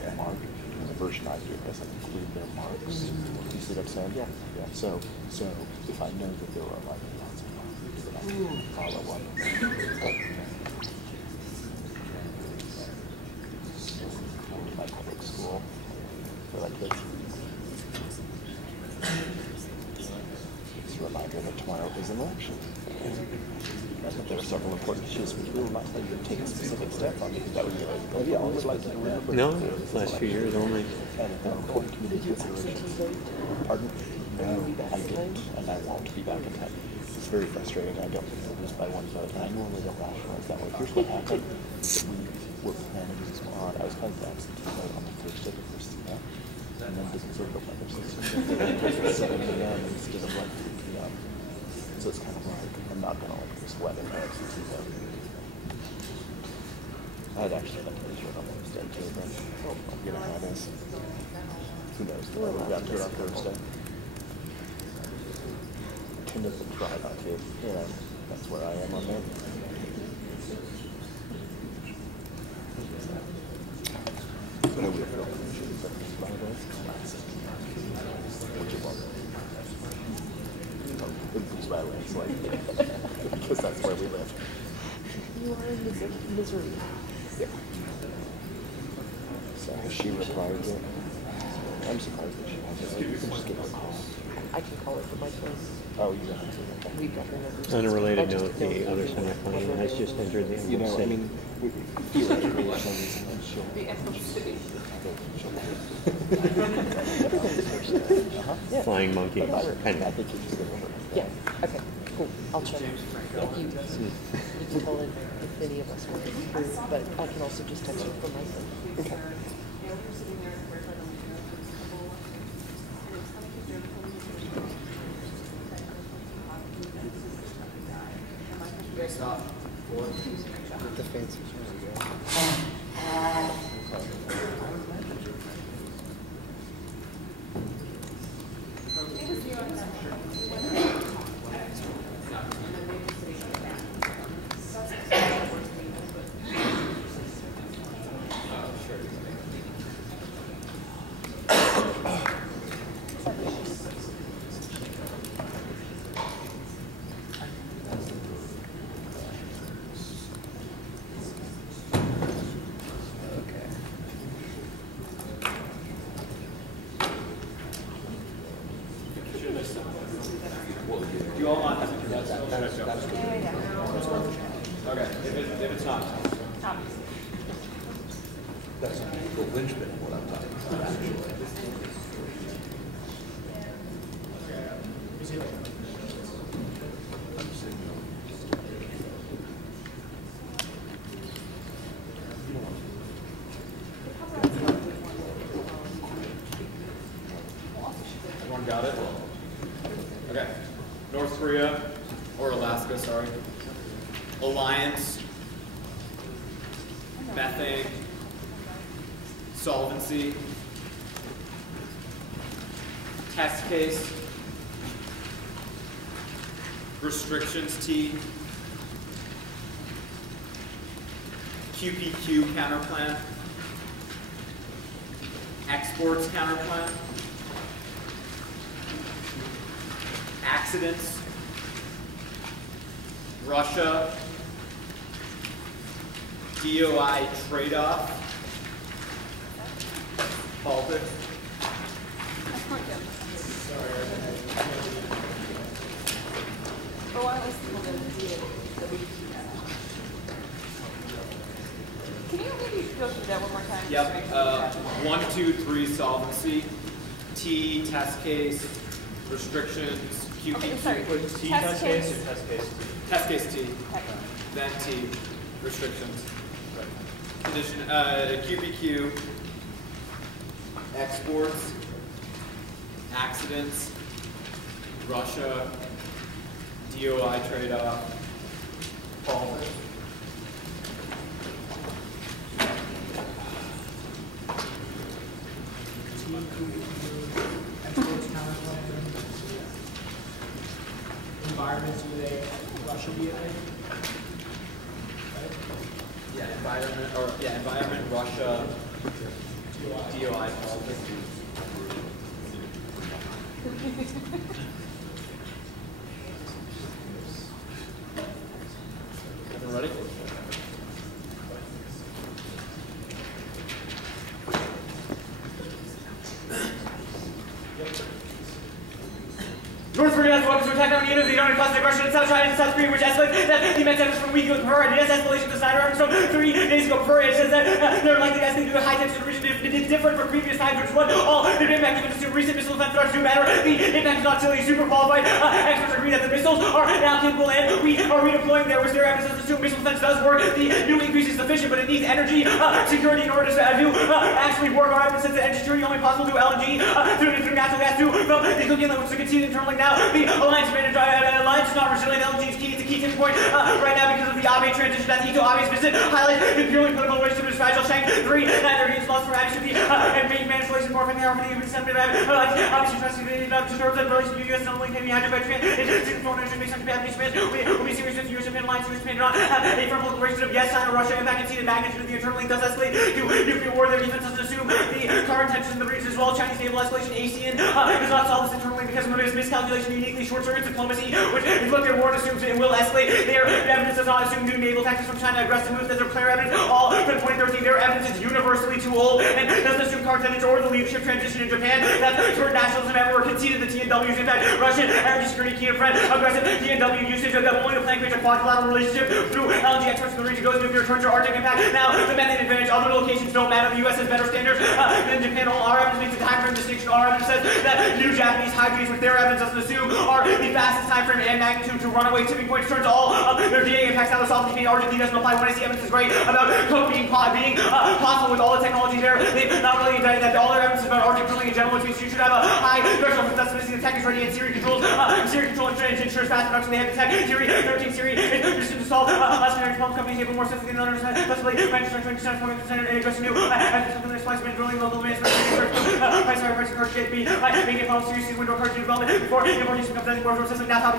a mark. And the version I do doesn't include their marks. You see what I'm saying? Yeah. So if I know that there are like lots of marks that I can follow up. My public school for like kids. It's a reminder that tomorrow is an election. But there are several important issues which will not let you take a specific step on because that would be like, yeah, I would like to remember. No, the last few years only. And an important community consideration. Pardon? No, I didn't, and I won't be back in time. It's very frustrating. I don't lose by one vote, and I normally don't rationalize that way. Here's what happened. We were planning on, I was planning to absentee vote on the Thursday before CNET, and then didn't sort of weather system. 7 a.m. instead of like 3 p.m. So it's kind of like, I'm not going to like just let an absentee vote. I'd actually like to do it on Wednesday too, but you know how it is. Who knows? We'll get to it on Thursday. Tend to try not to. You know, that's where I am on that. But I will feel appreciated by the way. Which it won't. Which by the way, it's like, because that's where we live. You are in misery. Yeah. So has she replied yet? I'm surprised that she hasn't. You can just give her a call. I can call it from my phone. Oh, you don't have to. Okay. We've got her numbers. On a related I just note, know the that other we- semifinal has just entered the You know, I Emerald mean, theoretically, for some reason, she'll. Yeah. Flying monkey. I Kind of. think it's good over. Yeah, okay, cool. I'll check. If you can call in if any of us want to through, but I can also just text you from my phone. Okay. Okay, stop. 4. The fancy. Do you all want that? Okay, if it's not. That's the linchpin of what I'm talking about, actually. I'm saying no. Everyone got it? Okay. North Korea, or Alaska, sorry. Alliance, methane, solvency, test case, restrictions T, QPQ counterplan, exports counterplan, accidents, Russia, DOI trade-off, politics. Can you maybe go through that one more time? Yep. 1, 2, 3 solvency, T test case, restrictions, QPQ. Okay, sorry. T Test case. or test case? Test case T, Okay. then T, restrictions. Condition, QPQ, exports, accidents, Russia, DOI trade-off, politics. Exports counterplan. Environments with a Russia be a thing? Yeah, environment, Russia, DOI politics. Everyone ready? North Korea has welcomed to attack on the end of the United Pacific Russia and South China and South Korea, which escalates that the immense efforts from week with her ideas escalation to Snyder Armstrong 3 days ago. Korea says that they're likely to escalate to a high tension region if it is different from previous times, which one all the impact of the recent missile defense threats do matter. The impact is not silly, super qualified. Experts agree that the missiles are now capable and we are redeploying there, which their evidence to assume missile defense does work. The new increase is sufficient, but it needs energy security in order to actually work. Our evidence says that energy security only possible through LNG, through natural gas, from the cooking which to continue internally now. The alliance is not resilient. LNG is key. It's a key tipping point right now because of the Abe transition. That's Ito Abe's visit highlights the purely political relationship is fragile. Shang 3, neither against lost for attitude and being managed relations more effectively harmony with the obviously trusting the terms of relations to the U.S. and only can be handled by Japan. It's foreign interest based on Japanese Japan. We'll be serious with the U.S. Japan alliance, which Japan not have a firm political relationship. Yes, China, Russia, in fact, can see the magnitude of the internal link does escalate to nuclear war. Their defense doesn't assume the current tensions in the region as well. Chinese naval escalation, ASEAN does not solve this internally because of its miscalculation, uniquely short-circuit diplomacy, which is looked at war and assumes it will escalate. Their evidence does not assume new naval tactics from China, aggressive moves as their clear evidence. All from 2013, their evidence is universally too old and doesn't assume current tensions or the leadership transition in Japan. That's toward nationalism ever conceded the TNW's impact. Russian energy security key and friend, aggressive TNW usage of that only plan creates a quadrilateral relationship through LNG exports from the region goes nuclear turns to Arctic impact. Now, the methane advantage, other locations don't matter. The U.S. has better standards than Japan. All our evidence makes a time frame distinction. Our evidence says that new Japanese hybrids, which their evidence doesn't assume, are the fastest time frame and magnitude to runaway tipping points. Turns all of their DA impacts out of South East Argentina doesn't apply. When I see evidence is great about Coke being possible with all the technology there. They've not really indicted that all their evidence is about Arctic drilling in general, which means you should have a high threshold for specificity. The tech is ready and Syria controls and ensures fast production. They have the tech. Syria 13 theory is installed. Last minute pump companies able more sensitive than others. Possibly, Manchester 20% and it goes to new. Something that's sliced drilling local management. Price card shape B. Making it follow seriously window card development before importation becomes any more system. Now,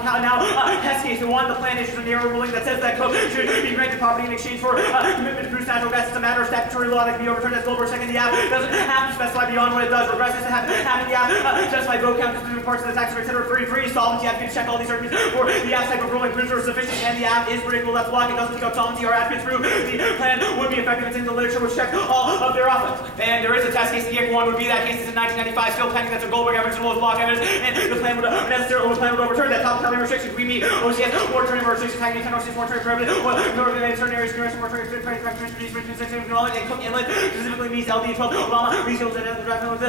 test case. The plan issues a narrow ruling that says that Coke should be granted property in exchange for commitment to produce natural gas. It's a matter of statutory law that can be overturned as Goldberg. Second, the app doesn't have to specify beyond what it does. Regresses to have the app specify vote count, specific parts of the tax, etc. Free solvency. You have to check all these arguments for the app type of ruling. Proofs are sufficient, and the app is predictable. That's why it doesn't take out solvency or app gets through. The plan would be effective. It's in the literature, which checks all of their offense. And there is a test case. The one would be that case is in 1995, still pending. That's a Goldberg evidence as well as block evidence, and the plan would necessarily overturn that top county restrictions. We meet OCS moratorium restrictions, hanging 10 OCS moratorium prohibited, northern and certain areas, congressional moratorium, and Cook Inlet specifically meets LD 12, Obama, leasehold, and the draft notes,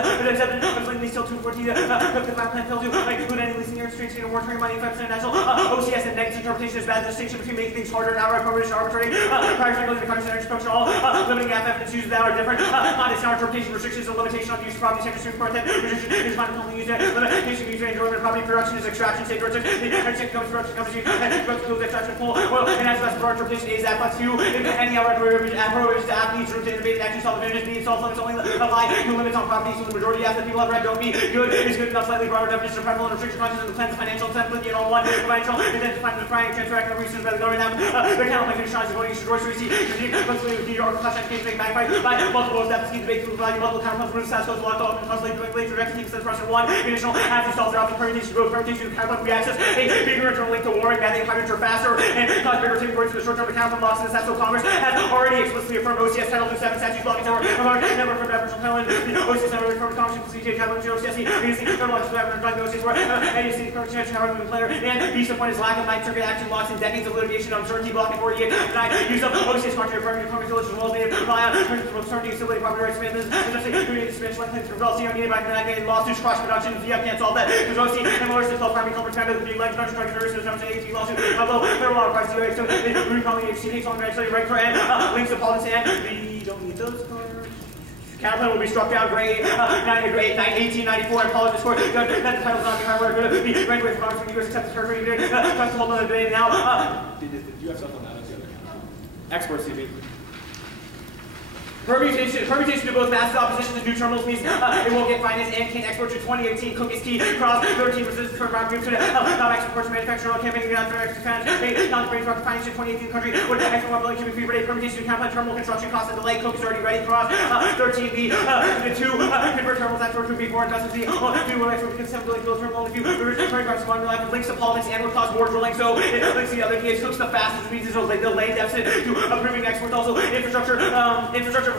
leasehold 214, Cook the plan tells you, include any leasing area, straight state of moratorium, money, 5% national, OCS and negative interpretation is bad distinction between making things harder and outright prohibition arbitrary, prior to the country's energy structure, all limiting app evidence used that are different, honest interpretation restrictions and limitation on use of property sector stream content, restriction is fine only used limitation of user enjoyment, property production is extraction, state direction, the energy company's production company, and extraction full, well, and as that's for interpretation is that plus 2, if any outright prohibition to app needs room to innovate and actually solve the business needs, solve limits only apply no limits on property, so the majority of the people have read don't be good, is good enough, slightly broader definition of prevalent restriction content and the plans of financial template, you know, one, financial, and then define the defining transfer act of research by the government, the account like insurance, voting, Royce receipt, constantly with New York, class case being magnified by multiple steps, scheme debate, value, multiple counterpunts, root, stats, goes, locked off, and constantly doing later direction, keeps the person one, additional, as installed their office permutation, growth, permutation, counterpunts, we access a bigger internal link to warming, bathing, hydrogen, faster, and cause bigger tipping points for the short term, the counterpunct locks in the statute of Congress has already explicitly affirmed OCS Title 27 statutes blocking tower, never from Aboriginal Title, the OCS never affirmed Congress, CJ, Title, OCS, ADC, federal laws, the OCS, where ADC, Congress, however, player, and the point is lack of Ninth Circuit action locks and decades of litigation, uncertainty, blocking 48, and use of OCS contrary affirming Congress, as well as native, principles of certainty, stability, property rights, especially doing expansion like claims for well, CR needed by connected lawsuits, cross production, VF can't solve that, because OC and lawyers still primary culprit found that the big like production, there's no AT lawsuit, although there are a lot of price UA, so they recalling the HC takes on actually right for and links to politics, and we don't need those cards. Counterplan will be struck down grade 1894 and politics court. That the title is not behind where it could be graduated from Congress when you accept the territory. That's a whole other debate now. Did you have stuff on that? Export CV. Permutation to both massive opposition to new terminals means it won't get financed and can't export to 2018. Cook is key. Cross 13 resistance for ground groups to not export to manufacturer campaign against extra finance. Not great for finance in 2018 country. Would export 1 billion cubic feet per day. Permutation to counterplan terminal construction costs and delay. Cook is already ready. Cross 13 the two convert terminals export to before investments. The new one export because 7 billion build terminal. If you reverse 1 million links to politics and would cause more drilling. So it links the other case. Cook's the fastest means there's a delay deficit to approving exports. Also infrastructure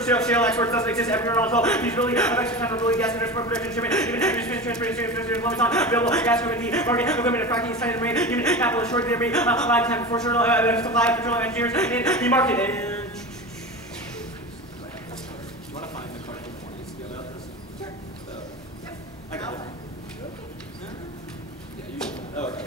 shale exports doesn't exist everywhere on all. These really extra time really gas and export production shipment, even transportation limits on available gas equipment, market equipment, and fracking site and marine, even capital short there may lifetime before supply of petroleum engineers in the market. And you want to find the card points to about this? Sure. I got it. Yeah, you. Oh, okay.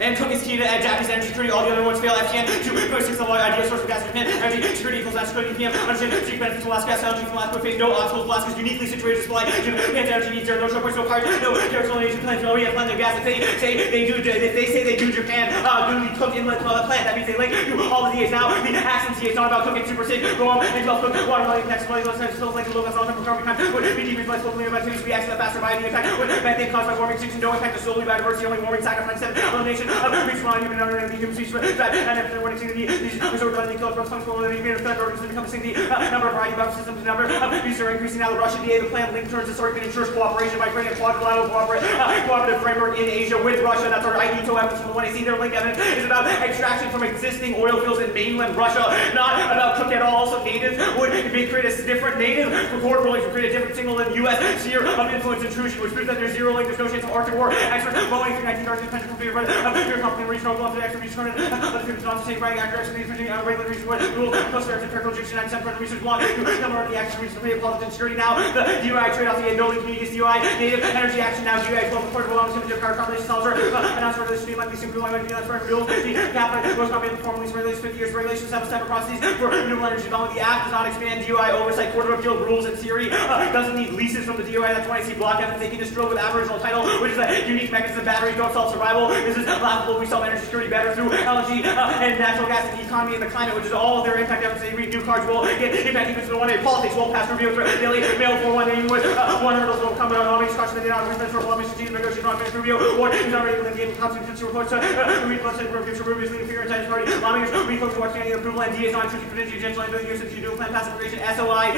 And Cook is key to Japanese energy security. All the other ones fail. FGN to 26 level ideal source of gas for energy security equals national security. PM understand strategic benefits from Alaska. LNG from Alaska phase no obstacles. Alaska is uniquely situated to supply Japan's energy needs. There are no short points, no cars, no territorial Asian plants, no OEM plants, no gas. If they say they do Japan, do the Cook inlet plant, that means they link to all the DAs. Now the accent CA is not about Cook and super safe. Go on and tell Cook water line next play. Those types of spills like the low gas all time for carbon time would be deeply locally about to be accident faster by the impact would methane caused by warming extinction. No impact is solely by diversity. Only warming sacrifice elimination of reach volume. Human under the human species and after warning these resort on the close responsible for the federal organism encompassing the number of variety of systems, the number of these are increasing now. The Russian DA, the plan link turns to Sorkin ensures cooperation by creating a quadrilateral cooperative framework in Asia with Russia. That's our IDTO evidence from the 1AC. Their link evidence is about extraction from existing oil fields in mainland Russia, not about Cook at all. Also, natives would create a different native record rulings would create a different signal than U.S. sphere of influence intrusion, which proves that there's zero link. There's no chance of Arctic war. Experts Boeing through 1930s dependent from company regional global extra research running. Let's do not take right accuracy these regular research rule cluster and technical jurisdiction 97% research law to number of the action research of politics security now. The DUI trade off the no link communities DUI native energy action now DUI 12 portable on the power combination solver announced for this stream like the super line like the rules the capital goes on formally regulations 50 years regulations 7-step processes for renewable energy development. The act does not expand DUI oversight. Court of Appeal rules in theory doesn't need leases from the DUI. That's why I see block evidence. They can just drill with aboriginal title, which is a unique mechanism. Batteries don't solve survival. This is possible we solve energy security better through LNG and natural gas and the economy and the climate, which is all of their impact efforts. They read new cards will get impact even to the one day politics will pass review through daily mail for one day with one hurdles will come out on makes caution that they don't respect for one mission negotiation on finish review or is not ready to the constitution reports read plus and reviews for reviews leading fear and party lawmakers refocus on watching approval and DAs on truth potential and the use of dual plan passive immigration SOI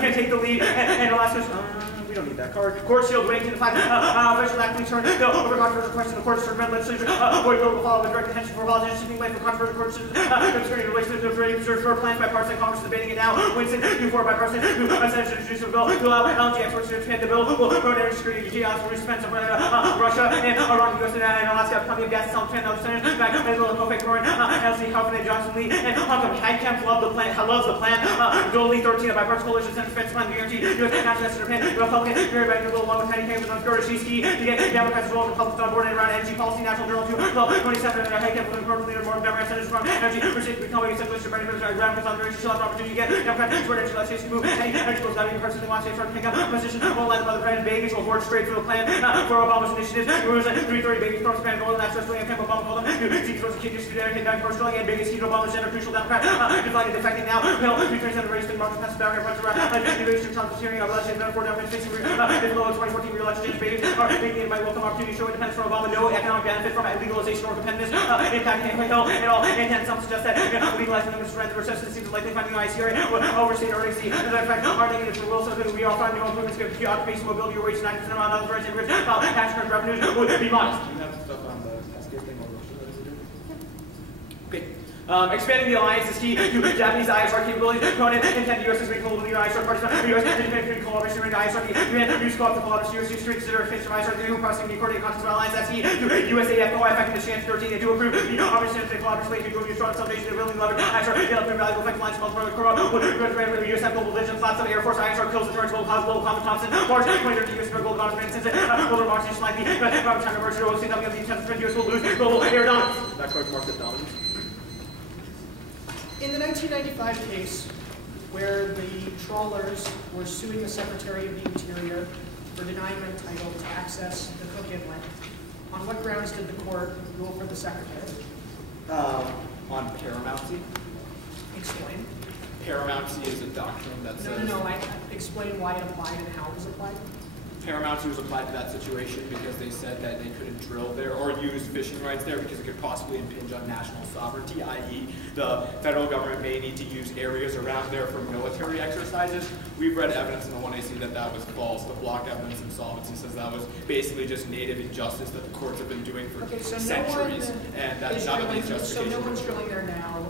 can take the lead and Alaska's we don't need that card. Court shield waiting to find official act return. No, over controversial question. The court should prevent legislature avoid bill to follow with direct attention for politicians shifting blame for controversial court decisions. Concerning relations of ready reserved for plans by partisan Congress debating it now. Winston, due for bipartisan, who Senate should introduce a bill to allow LNG exports to expand the bill. Will promote energy security, geos, expense of Russia and Iran, US and Alaska, company of gas, some 10 other senators. In fact, Venezuela, Kofi Corin, LC, Confident, Johnson Lee, and Hong Kong Kemp love the plan. Loves the plan. Bill Lee 13, a bipartisan coalition, Senate defense plan, guarantee US national interest Japan, Republican. Very ready to go along with Teddy Kane with Gorishiki to get Democrats as well as Republicans on board and around energy policy. National Journal 2, 27, and Head Kemp with important leader, more Democrats, Senators from energy, Richard, becoming a centralist, Bernie Military, Democrats on duration, she'll have an opportunity to get Democrats for energy legislation move. Any energy goes down, personally wants to start to pick up position, won't let them by the President Vegas will board straight for the plan for Obama's initiatives. Rules at 330 babies, North Span, Golden, that's Australia, and Kemp, Obama called them. Seeks those kids to get back to Australia, and biggest seat Obama's gender, crucial Democrat, deflecting, defecting now. Bill, 327 race, and Marcus Pastor, Barrier, Punch around, innovation, Trump's hearing of election, for Democrats facing difficult 2014 re-election babies are making it by welcome opportunity to show independence from Obama, no economic benefit from legalization or competitiveness, impacting Hill and all, and some suggest that legalizing them is the recession seems likely finding the ICRA will overstate earnings. As a matter of fact, our negative for Wilson, we all find new improvements to occupation mobility or wage 9% amount of other rich tax credit revenues would be modest. Do you have stuff on the cascade thing over Russia? Okay. Expanding the alliance is key to Japanese ISR capabilities. Conan intend the U.S. is making the ISR parties. The U.S. independent collaboration with ISR. Japan use co-op collaboration. U.S. straight consider expansion of ISR. The new prosecuting coordinated concepts of alliance. That's key to USAF co-effecting the chance 13 and to improve the operation of the collaboration. To improve the strong foundation of building leverage. ISR get up valuable effect lines. Multiple core would the U.S. have global vigilance. Lots of Air Force ISR kills the turrets. Global cause global common Thompson. March 2013 U.S. global government since it global March like the Robert China merger. CW the intense U.S. will lose global air dominance. That card's marked as dominance. In the 1995 case, where the trawlers were suing the Secretary of the Interior for denying them title to access the Cook Inlet, on what grounds did the court rule for the Secretary? On paramountcy. Explain. Paramountcy is a doctrine that says... No, I explain why it applied and how it was applied. Paramountcy was applied to that situation because they said that they couldn't drill there or use fishing rights there because it could possibly impinge on national sovereignty, i.e. the federal government may need to use areas around there for military exercises. We've read evidence in the 1AC that that was false. The block evidence insolvency says that was basically just native injustice that the courts have been doing for centuries, and that's not a justification. So no one's drilling there now,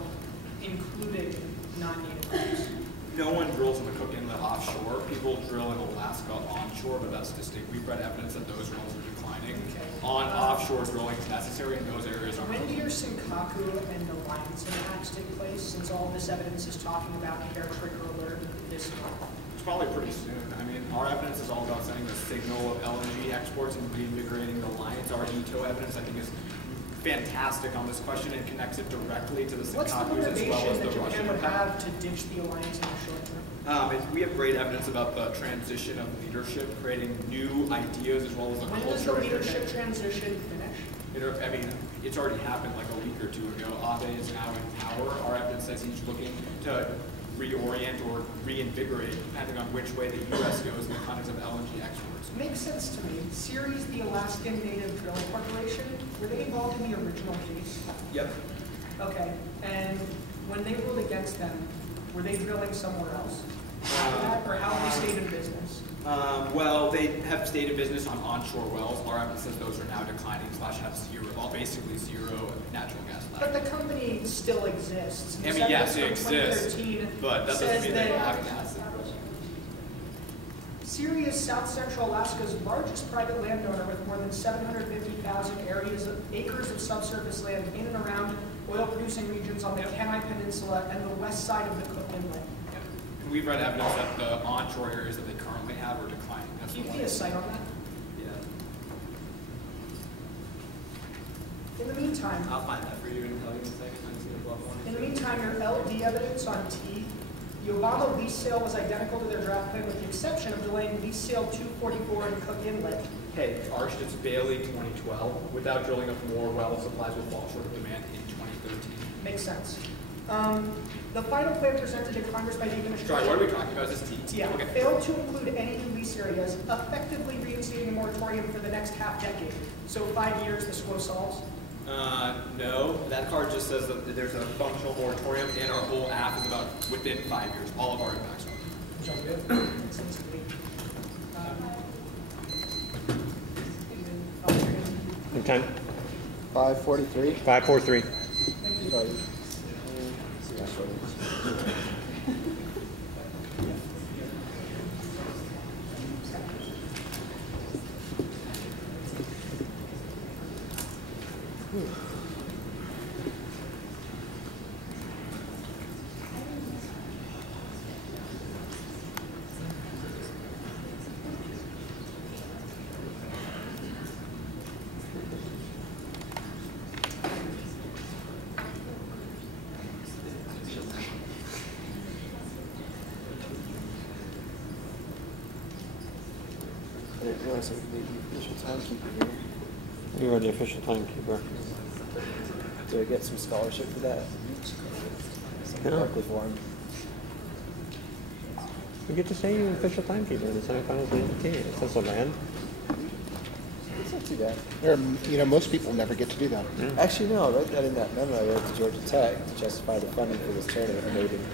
including non-native groups? No one drills in the Cook Inlet offshore. People drill in Alaska onshore, but that's distinct. We've read evidence that those drills are declining. Okay. On offshore drilling is necessary, and those areas are... When do your Senkaku and alliance attacks take place, since all this evidence is talking about hair trigger alert this month? It's probably pretty soon. I mean, our evidence is all about sending the signal of LNG exports and reinvigorating the alliance. Our ETO evidence, I think, is fantastic on this question and connects it directly to the Senkakus as well as the Russian would have to ditch the alliance in the short term? We have great evidence about the transition of leadership, creating new ideas as well as a culture. When does the leadership transition finish? I mean, it's already happened like a week or two ago. Abe is now in power. Our evidence says he's looking to reorient or reinvigorate, depending on which way the U.S. goes in the context of LNG exports. Makes sense to me. Ceres, the Alaskan Native Drilling Corporation, were they involved in the original case? Yep. Okay. And when they ruled against them, were they drilling somewhere else? Or how have they stayed in business? Well, they have stayed in business on onshore wells. Our evidence says those are now declining / have zero, well, basically zero natural gas left. But the company still exists. I mean, yes, it exists, but that doesn't mean they have gas. Ceres is South Central Alaska's largest private landowner with more than 750,000 acres of subsurface land in and around oil-producing regions on the Kenai Peninsula and the west side of the Cook Inlet. And we've read evidence that the onshore areas that they currently have are declining. Can you give me a site on that? Yeah. In the meantime, I'll find that for you and tell you in a second. In the meantime, your LD evidence on T, the Obama lease sale was identical to their draft plan with the exception of delaying lease sale 244 in Cook Inlet hey, Arshden's Bailey 2012, without drilling up more well, supplies will fall short of demand in 2013. Makes sense. The final plan presented to Congress by the administration. Sorry, what are we talking about? Is this T? Yeah, Okay. failed to include any new lease areas, effectively reinstating a moratorium for the next half decade. So 5 years, the SQO solves. No, that card just says that there's a functional moratorium, and our whole app is about within 5 years. All of our impacts are. Sounds good. Makes sense to me. What time? 5:43. 5:43. Sorry. I didn't realize I could be the official timekeeper here. You are the official timekeeper. Do I get some scholarship for that? Yeah. Berkeley Forum. You get to say you're the official timekeeper in the semifinals of the NDT. It's not so bad. It's not too bad. Most people never get to do that. Yeah. Actually, no, I wrote that in that memo I wrote to Georgia Tech to justify the funding for this tournament. And they didn't.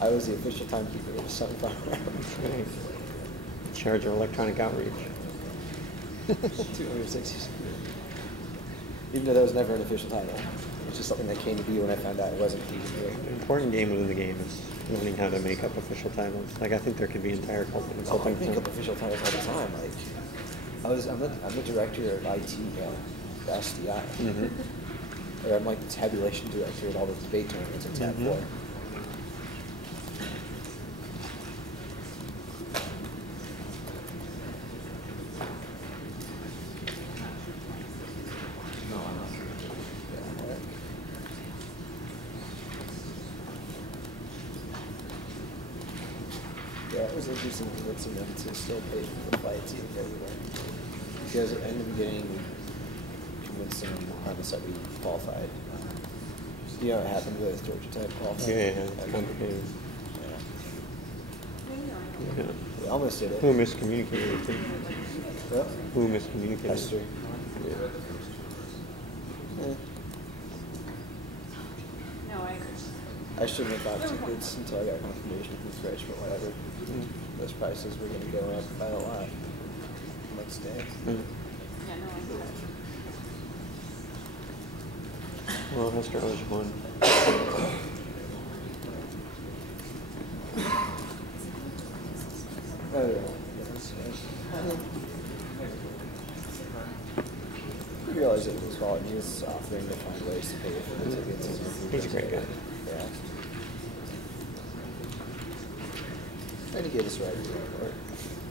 I was the official timekeeper of the semifinal round. That's right. In charge of electronic outreach. 260. Even though that was never an official title. It's just something that came to be when I found out it wasn't easy. The important game within the game is learning how to make up official titles. Like, I think there could be entire I consulting. make up official titles all the time. Like, I'm the director of IT at the SDI. Mm-hmm. Or I'm like the tabulation director at all the debate tournaments in Tab 4. Yeah, it was interesting convincing them to still pay for the flights even everywhere. Because in the beginning, we convinced them on the premise that we qualified. You know what happened with Georgia Tech qualified? Yeah, it's complicated. Yeah. We almost did it. Who miscommunicated with you? What? Who miscommunicated? Esther. Yeah. No, I agree. I shouldn't have bought tickets until I got confirmation from French, but whatever. Those prices were going to go up by a lot next day. Mm. Yeah, no, I agree. Well, Hester owes you one. Oh, yeah. Yes, yes. I realized it was his fault, and he was offering to find ways to pay for the tickets. He's a great guy. Yeah. And he gave us a right to report.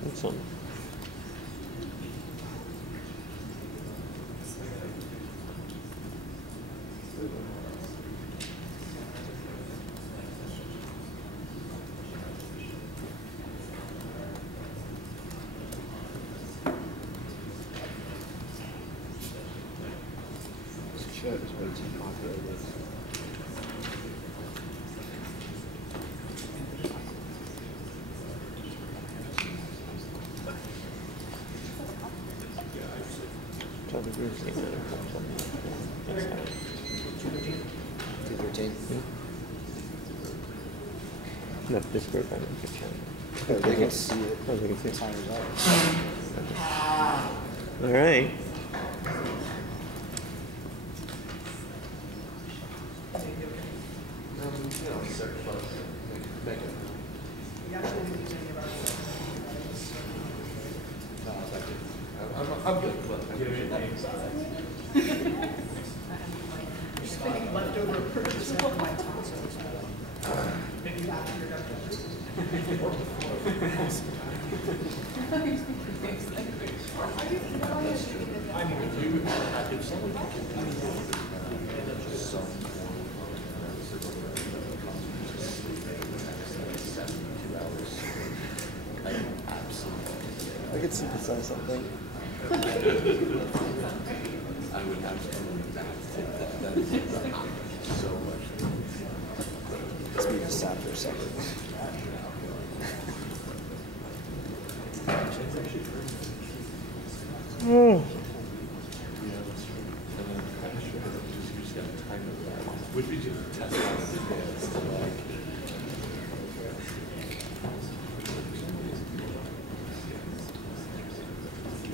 That's something. This show is way too populated. So the group's name is 213. Not this group, I don't think. Oh, they can see it. Oh, they can see it. Timer's out. All right. I'm good. Give me your names. Spending leftover purchase of my tonsils. Maybe after you're done. synthesize something. I would have to that is so much. Let's move the sound for a second. Would be just test out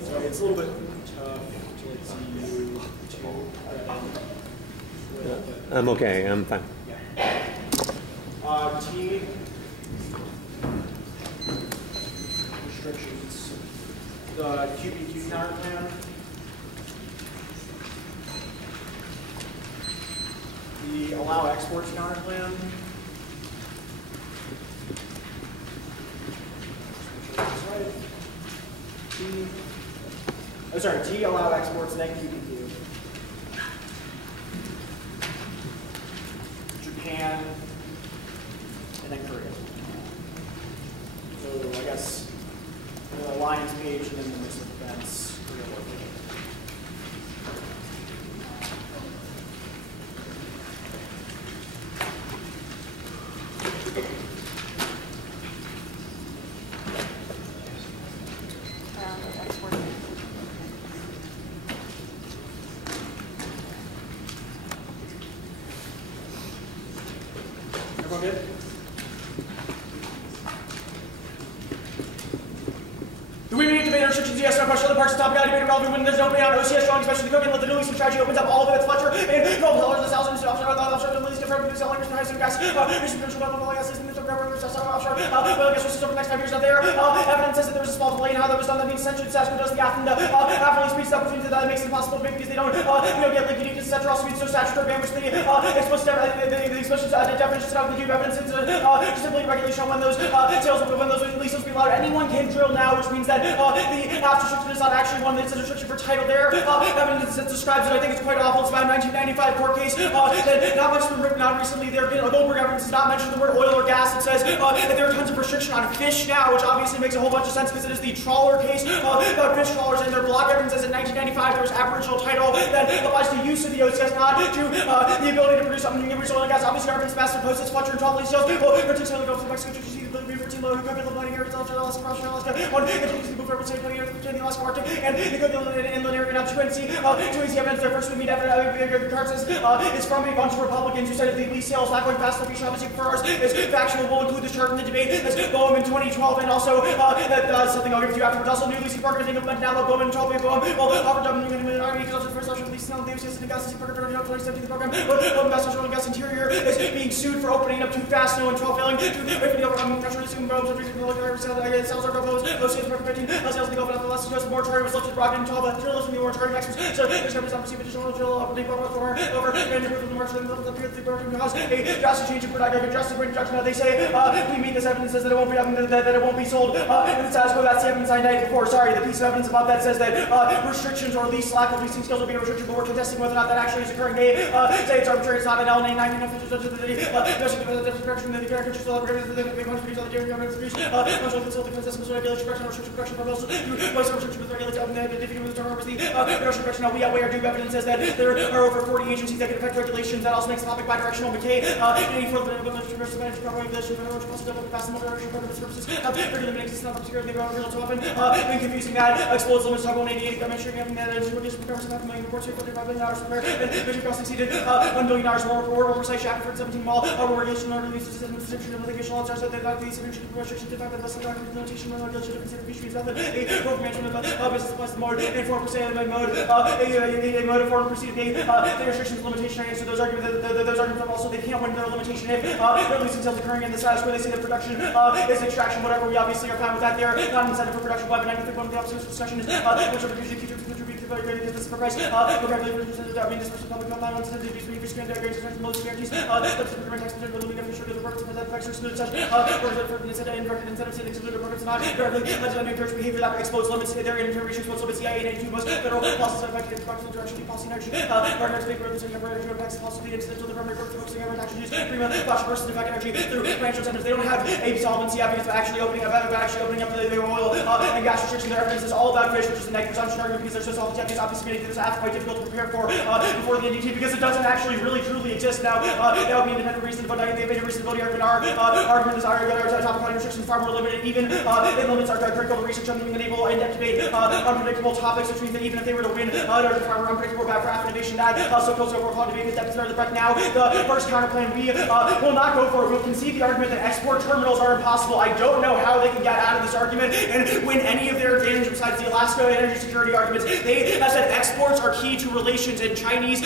So it's a little bit tough to see you I'm okay. I'm fine. T restrictions. The QPQ counter plan. The allow exports counter plan. T allow exports, then QPQ. Japan, and then Korea. So I guess the alliance page and then the missile defense. Everyone good? Do we need to debate restrictions? Yes, no question. The parks top guy debate relevant when there's no pay on OCS strong, especially the cooking. Let the new lease and strategy opens up all of its Fletcher and $12 a thousand offshore lease different from selling for high gas. Offshore oil gas systems over the next 5 years out there. Evidence says that there was a small delay in how that was done. That means essentially Sasko does the afternoon speeds up between that makes it impossible to make because they don't get like unique etc. Also means so statutory ban which the explicit definitions of the due evidence is simply regulation on when those sales when those leases will be allowed. Anyone can drill now, which means that the after restriction is not actually one that's a restriction for title there. Evidence that describes it, I think it's quite awful. It's about a 1995 court case that not much been written on recently. There, Goldberg evidence does not mention the word oil or gas. It says that there are tons of restriction on fish now, which obviously makes a whole bunch of sense because it is the trawler case about fish trawlers, and their block evidence says in 1995 there was aboriginal title that applies to use of the OCS, not to the ability to produce something new oil and gas. Obviously, our massive posts, its Fletcher and 12 lease sales, particularly go to Mexico to see the 13 low equipment, the mining areas, Alaska, one introducing the Federal State between the Alaska Arctic and the inland area, not 2NC. 2NC evidence their first we meet cards is from a bunch of Republicans who said if the lease sales not going past the fish obviously for ours is factual. We'll include this chart in the debate as Boehm in 2012, and also that something I'll give to you afterwards. Also, new leasing partners implemented now, Boehm in 12, Boehm will offer Dublin in the Army because also the first option of leasing now, the OCS and gas program for 2017 program. Boehm Gas Oil and Gas Interior is being sued for opening up too fast, no, and 12 failing to wait for the pressure leasing Boehm, so sales are proposed, OCS program 15, sales the Gulf and the last US moratorium was lifted, brought in 12, drill listing the moratorium experts, so there's going to be some additional drill over and improve the market the program cause a drastic change in production, drastic rate reduction. They say we meet this evidence says that it won't be that it won't be sold in the status quo. That's the evidence I cited before. Sorry, the piece of evidence about that says that restrictions or least lack of leasing skills will be a restriction, but we're contesting whether or not that actually is occurring. They say it's arbitrary, it's not an LNA 19 we outweigh our due evidence says that there are over 40 agencies that can affect regulations. That also makes the topic bidirectional McKay. Any further regulation, purposes, regular mixes, not obscure, they are real too often. When confusing that, explodes limits, 188, mentioning having that as reduced from government, $7 million reports, $45 billion for repair, and measure costs exceeded $1 billion more oversight, Shackford 17 mall, regulation, under lease, description of litigation, all that not these restrictions, in fact, that less than limitation, regulation, different fisheries method, a road management business applies to mode, and 4% by mode, a mode of foreign proceeding, the restrictions, limitation, I answer those arguments also, they can't win their limitation if their leasing sales occurring in the status where they say that production is extraction, whatever, we obviously are fine with that there, not an incentive for production, but 93 one of the opposite discussion is, which are usually future this for price. I mean, this person public health violence and abuse being prescribed are going to turn most guarantees. That's the government tax will be beneficial to the workers for that factors to such for instead inverted incentives and excluded workers not directly legislative encourage behavior that explodes limits their intervention exposed limits CIA and 82 most federal policies that affect the direction of policy energy. Partners make growth and temporary tax possibly incidental the government works focusing on tax use premium flash versus effect energy through financial incentives. They don't have a solvency yet because they're actually opening up the oil and gas restriction. Their evidence is all about fish, which is a negative presumption argument because there's so solvency yet. Because obviously making this app quite difficult to prepare for before the NDT because it doesn't actually really truly exist now. That would be independent reason, but they made a reasonability argument. Our argument is our topic restrictions far more limited. Even it limits our critical research on being able in-depth debate unpredictable topics, which means that even if they were to win, there's a far more unpredictable back for innovation that so close over called debate is depth of the breath. Now, the first counterclaim we will not go for. We'll concede the argument that export terminals are impossible. I don't know how they can get out of this argument and win any of their advantage besides the Alaska energy security arguments. They have said exports are key to relations and Chinese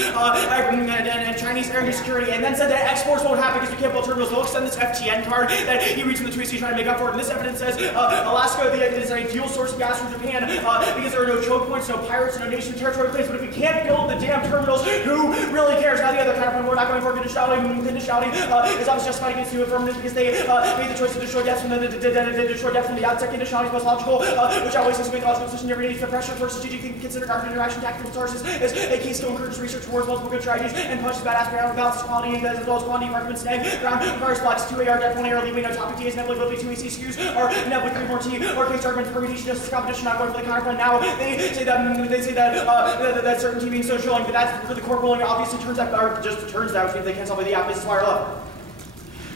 Chinese energy security, and then said that exports won't happen because we can't build terminals. They'll extend this FTN card that he reads from the tweets he's trying to make up for it. And this evidence says Alaska is an ideal source of gas from Japan because there are no choke points, no pirates, no nation territory claims. But if we can't build the damn terminals, who really cares? Now the other counterpoint, we're not going for conditionality. Conditionality is obviously justified against new affirmatives because they made the choice to destroy death from the outset. Conditionality is most logical, which always seems to make the logical decision every day for pressure for strategic thing. Consider government interaction tactical sources as a keystone encourages research towards multiple good strategies and punches bad aspect out of balance quality as well as quantity arguments snag ground requires blocks 2AR depth 1AR leaving no topic DAs inevitably 2EC skews or inevitably 3 more T or case arguments permutation justice competition not going for the counterpoint. Now they say that certainty means social, but that's for the court ruling obviously turns out means they can't solve the app. This is why I love.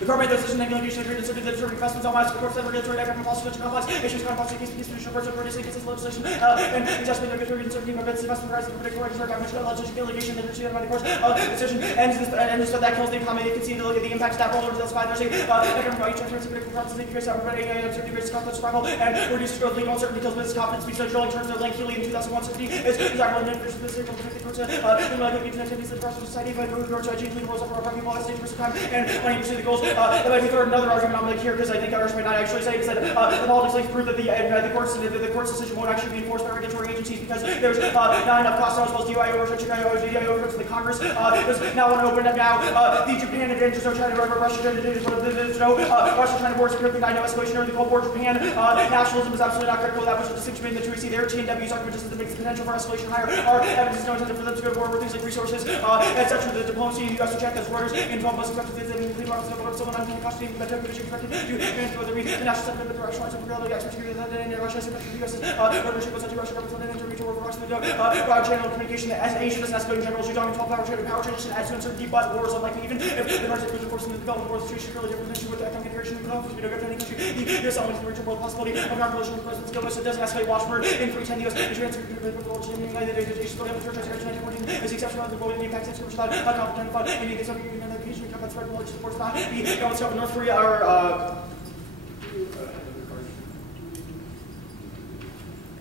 The court made the decision that regulation agreed to submit the determining investments on the court's regulatory diagram policy to complex issues complex case petition reports of courtesy cases legislation and adjustment of regulatory uncertainty of investment rights and predictable regulatory government legislation delegation and by the court's decision and so that kills the economy. They can see the impact of that roll over to justify there's economic transparency, predictable process, increase everybody uncertainty rates conflict survival and reduces growth, legal uncertainty kills business confidence. Because controlling terms of length Healy in 2001 certainty is desirable and versus the circle to the courts likely to activities of the process of society by the courts changing rules over our people as stage for some time and when you pursue the goals that might be third. Another argument I'm going to hear because I think others might not actually say is that the politics links prove that the court's decision won't actually be enforced by regulatory agencies because there's not enough cost as well as DIO or DIO to the Congress. Does now want to open up now the Japan advantages of China, Russia, there's no Russia-China wars are no escalation or the Cold War. Japan nationalism is absolutely not critical. That was the distinction between the two. We see their TNW's argument is that makes the potential for escalation higher. Our evidence is no incentive for them to go to war with things like resources, etc. The diplomacy in the U.S. to check as Reuters in 12 months expected to someone on the custody of the expected to transfer the national sentiment of the Russian rights of reality experts agree that in Russia is the U.S. partnership was anti-Russian government and intervention over Russia broad channel communication that as Asia doesn't escalate in general, she's on 12-hour power transition adds to uncertainty, but war is unlikely even if the United States was forcing the development war situation really different than with the economic integration and conflict. We don't go to any country. The U.S. only the world possibility of non-relation with President Gilbert, so it doesn't escalate watchword in 310 U.S. insurance the world in the United States still have the church as 1914 is the exception of the world in the impact of without a competent fund in the Soviet Union education combat threat knowledge supports not the government of North Korea are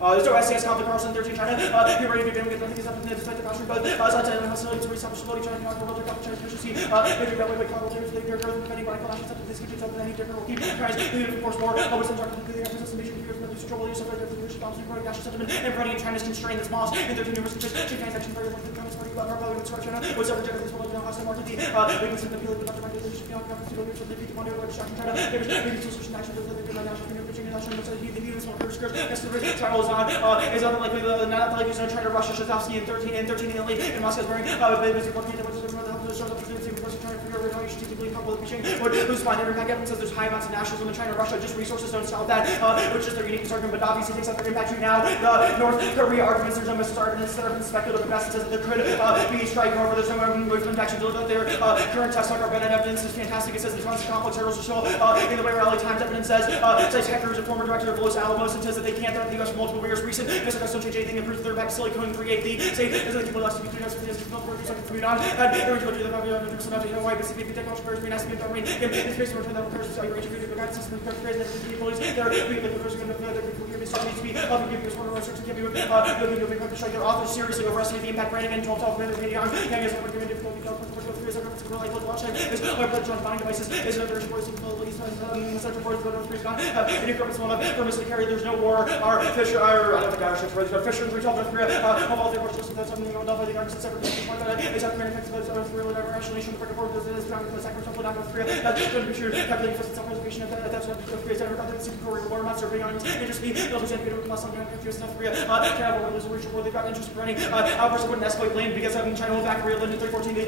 there's no SCS conflict Carlson 13 China. People ready to get things up despite the country, but outside of hostility to reestablish stability, China cannot world recover China's efficiency. Major government by Carl James, they are growth defending radical nations such as this country, so any different will keep trying to force more. Always in charge of the emphasis nation fears from the trouble use of the response to growing national sentiment and promoting China's constrained its laws in 13 numerous countries. Chief transaction very much the Communist Party about Republic with China, was over this world now hostile market the weakness in the appeal of the Dr. Regulation beyond government to go to the people under destruction China. There's maybe solution action to the national community national the news one first skirt next to the China is unlikely not likely to try to Russia Shazovsky in 13 in Italy and Moscow's wearing basically looking at what's would lose fine impact. Everyone says there's high amounts of nationalism in China, Russia, just resources don't solve that, which is their unique argument, but obviously takes up their impact now. The North Korea arguments, there's almost arguments that are speculative at best. It says that there could be striking over, there's no movement action to look at their current tests like our Bennett evidence is fantastic. It says the tons of complex hurdles are still in the way where LA Times evidence says Hecker is a former director of Los Alamos and says that they can't threaten the U.S. for multiple years. Recent missiles don't change anything, improves their back to silicon 38. Say there's like people less to be 3 years for this, not 4 years, like commute on, and every time you know why, but see, technology first, we ask you to read. It's based on that person, so you're integrated with guidance system, the police, there are people the person going to hear me, so it needs to be other people who are research to give you to show their authors seriously overestimating the impact branding and 12 minutes video on. is our reference to like blood check, is our blood joint binding devices, is another voice in the police, central force, but no gone. Any purpose one of permission to carry, there's no war. Our Fisher, I don't think Irish ships, but Fisher, 312 North Korea, of all the abortions, that's something you know, the Congress, separate exact manufacturers of North Korea, rationalization, the report is found in the second of North Korea, that's going to be sure, calculating for self-preservation of that's what Korea said, about the secret Korea war, not serving on interest me, they'll present video with Muslim countries, North Korea, travel, where there's a region where they've got interest in running, outbursts wouldn't escalate blame because China will back Korea, lived in 2014, they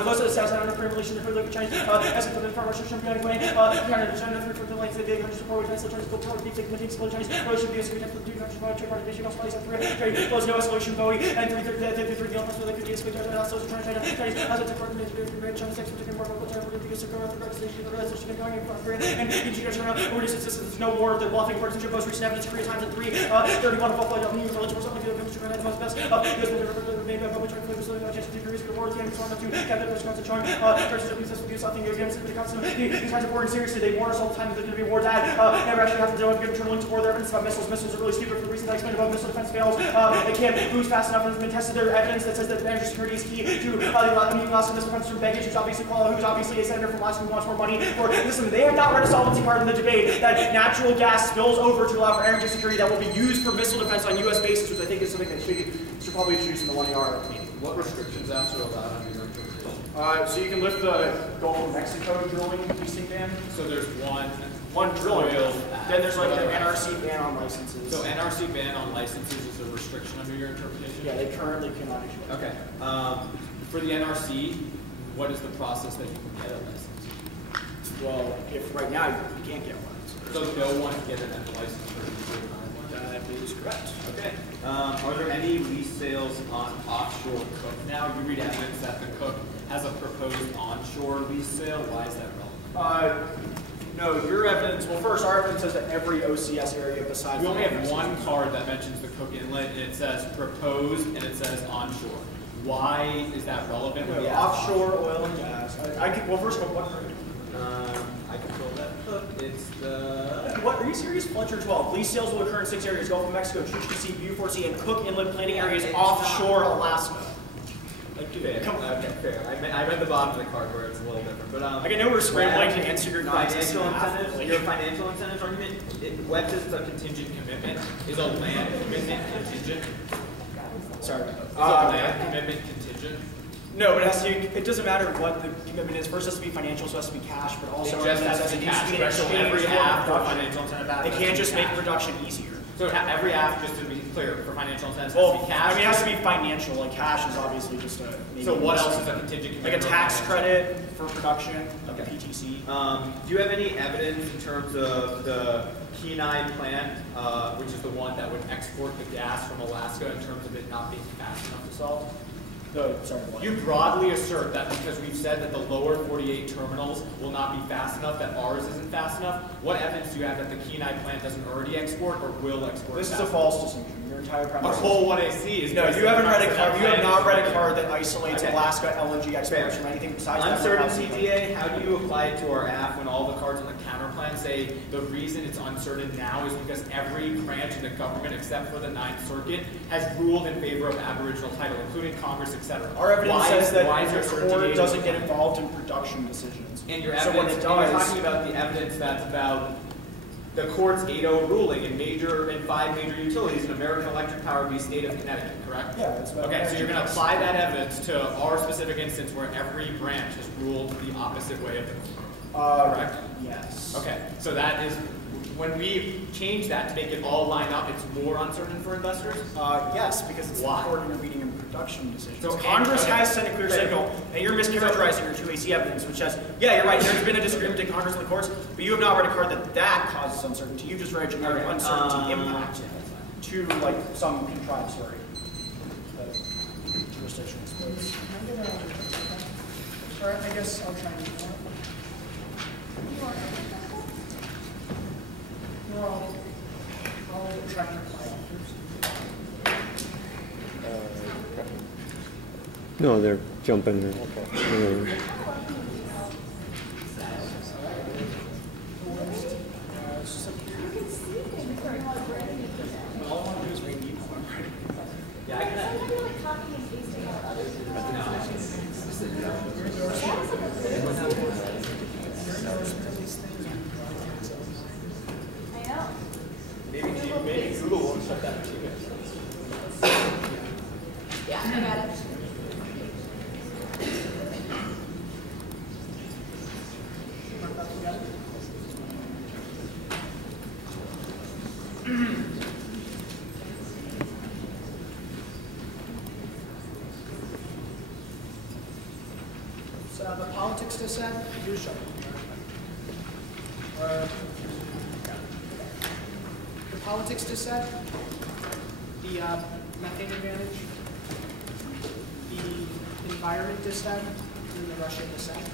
close to the south side of the relation to the Chinese, as for the farmers, China, China, 3 for the lights, they have support with Chinese, go forward, keep taking the Chinese, relation to the escalation of the two countries, trade participation, also South Korea, trade, close no escalation, Bowie, and 333 elements where they could de-escalate also China, Chinese, as a temporary major China, sex, particular more local terror, because of the registration of the rest, so going in North Korea, and China, reduce insistence, no war, the bluffing partisanship, most recent evidence, Korea times at 31 of all flight of new religion, or something, the most best, US military, maybe about which I could facilitate a chance to decrease the war, the end of 2, captain of Wisconsin, charm, versus the successful use, something against the concept. These kinds of war, and seriously, they warn us all the time that there's going to be war dad. Never actually have to do it, give internal link to war, their evidence about missiles. Missiles are really stupid for the reasons I explained about missile defense fails. They can't boost fast enough, and it's been tested. Their evidence that says that national security is key to the Alaska missile defense from Baggage, who's obviously a senator from Alaska who wants more money for. Listen, they have not read a solvency card in the debate that natural gas spills over to allow for energy security that will be used for missile defense on U.S. bases, which I think is something that should probably introduce in the 1AR meeting. What restrictions after allowed on your interpretation? So you can lift the Gulf of Mexico drilling leasing ban. So there's one drilling. Then there's like an NRC ban on licenses. So NRC ban on licenses is a restriction under your interpretation? Yeah, they currently cannot issue it. Okay. For the NRC, what is the process that you can get a license? Well, if right now you can't get one. So no one can get an license for the That is correct. Okay. Are there any lease sales on offshore Cook now? You read evidence that the Cook has a proposed onshore lease sale. Why is that relevant? No, your evidence, well first, our evidence says that every OCS area besides... We only have one card that mentions the Cook Inlet, and it says proposed, and it says onshore. Why is that relevant? No, offshore oil and gas. Well, first of all, what are you? I control that Cook. It's the... What, are you serious? Fletcher 12. Lease sales will occur in 6 areas: Gulf of Mexico, Chukchi Sea, Beaufort Sea, and Cook Inlet planning areas offshore Alaska. Fair. I read the bottom of the card where it's a little different, but I know we're scrambling to answer your financial incentives. Your financial incentives argument. Web says it's a contingent commitment. Is a land commitment contingent? Sorry. Is a land commitment contingent? No, but it doesn't matter what the commitment is. First, it has to be financial, so it has to be cash, but also it just has to be cash. Right? So every app for financial incentive. They can't just make production easier. So every app, just to be clear, for financial incentives, well, has to be cash. I mean, it has to be financial. Like cash is obviously just a. So what else is a contingent commitment? Like a tax credit for production, like a PTC. Do you have any evidence in terms of the Kenai plant, which is the one that would export the gas from Alaska, in terms of it not being fast enough to solve? No, sorry, what? You broadly assert that because we've said that the lower 48 terminals will not be fast enough, that ours isn't fast enough. What evidence do you have that the Kenai plant doesn't already export or will export? This is a false distinction. Your entire premise. Our whole what I see is no. You haven't read a card. You have not read a card that isolates Alaska LNG exploration from anything besides uncertain CTA. How do you apply it to our app when all the cards on the counter plan say the reason it's uncertain now is because every branch in the government except for the 9th Circuit has ruled in favor of Aboriginal title, including Congress, etc. Our evidence says that the court doesn't get involved in production decisions. And your evidence, so when it does, you're talking about the evidence that's about the court's 8-0 ruling in 5 major utilities in American Electric Power v. State of Connecticut, correct? Yeah, that's about okay, so you're going to apply that evidence to our specific instance where every branch has ruled the opposite way of the court, correct? Yes. Okay, so that is, when we change that to make it all line up, it's more uncertain for investors? Yes, because it's the court intervening in production decisions. So Congress has sent a clear signal, and you're mischaracterizing your 2AC evidence, which says, yeah, you're right, there's been a disagreement in Congress and the courts, but you have not read a card that causes uncertainty. You just read a generic uncertainty impact to like some contrived story. Jurisdiction, I suppose. All right, I guess I'll try and do that. I'll try and reply first. No, they're jumping. All I want to do is read the yeah, I can. the politics dissent, use the politics dissent, the methane advantage, the environment dissent, and the Russian dissent.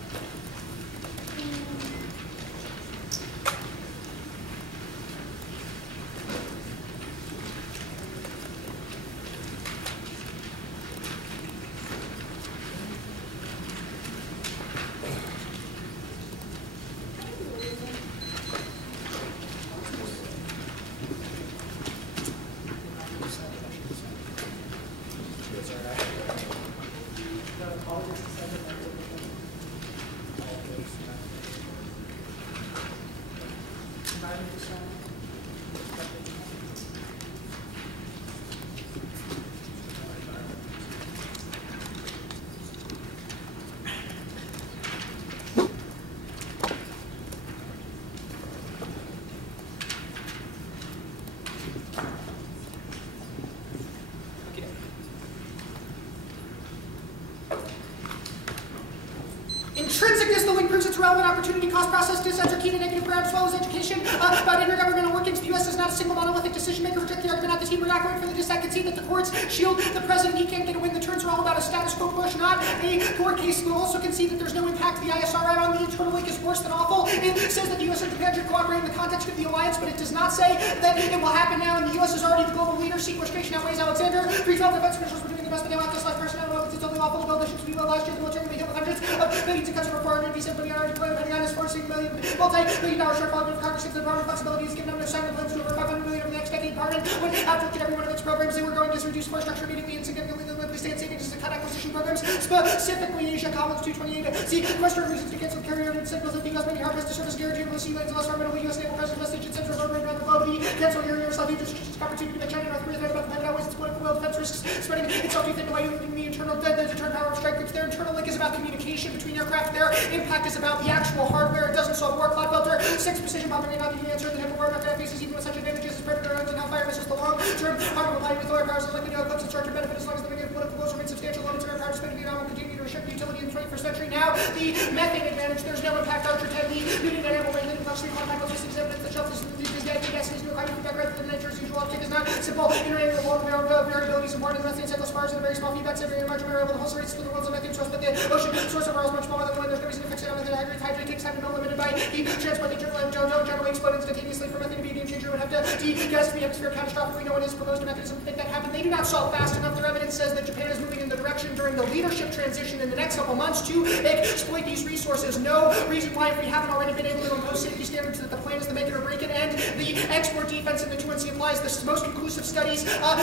Intrinsicness, the link proves its relevant opportunity cost process dissents are key to negative ground as well as education. About intergovernmental workings, the U.S. is not a single monolithic decision maker. Reject the argument, not the team. We're not going for the dissent. Concede that the courts shield the president. He can't get a win. The turns are all about a status quo push, not a court case. We'll also concede that there's no impact. The ISR right on the internal link is worse than awful. It says that the U.S. and Japan should cooperate in the context of the alliance, but it does not say that it will happen now. And the U.S. is already the global leader. Sequestration outweighs Alexander. 312 defense officials were doing the best, but they want this last person. I don't know if it's totally lawful to build the ships we built last year. The military will be hit with hundreds of millions of cuts for 487 billion already deployed, depending on his $46 million multi-billion-dollar shortfall. If Congress thinks the Department of Flexibility is giving them enough sign plans to over 500 million over the next decade. Pardon, when after every one of its programs, they were going to reduce force structure immediately and significantly limit state savings to cut acquisition programs, specifically Asia Collins 228. See, Western reasons to cancel carrier and signals that the U.S. many hard to service guarantee over the sea lanes, less environmental U.S. naval presence, less station centers around the globe. The cancel your yourself, you just opportunity to make China North Korea threat about the planet outweighs its political will, defense risks, spreading itself too thin by using the internal deterrent power of strike groups. Their internal link is about communication between aircraft. Their impact is about the actual hardware. It doesn't solve war. Cloud filter, 6 precision bombing may not be the answer. The type of war aircraft faces even with such advantages as predator drones and hellfire missiles. The long-term harm of applying with lower powers is likely to eclipse its short-term benefit as long as the negative political goals remain substantial. Limits of aircraft spending Vietnam will continue to restrict the utility in the 21st century. Now, the methane advantage. There's no impact. Archer 10, the Newton dynamo rate, leading functioning quantified logistics evidence that shelf is dead. Gas is new climate feedback rather than nature's usual uptake is not simple. Internet of variability is important. The methane cycle spars and very small feedbacks every margin variable. The whole rates for the world's methane source, but the ocean source of oil is much smaller than the wind. There's no reason to fix it on the hydrate takes time to be limited by the transport. The generally explode instantaneously for methane to be a game changer. Would have to degas the atmosphere catastrophically. No one has proposed a mechanism to make that happen. They do not solve fast enough. Their evidence says that Japan is moving in the direction during the leadership transition in the next couple months to exploit these resources. No reason why, if we haven't already been able to impose safety standards, that the plan is to make it or break it. And the export defense in the 2NC applies. The most conclusive studies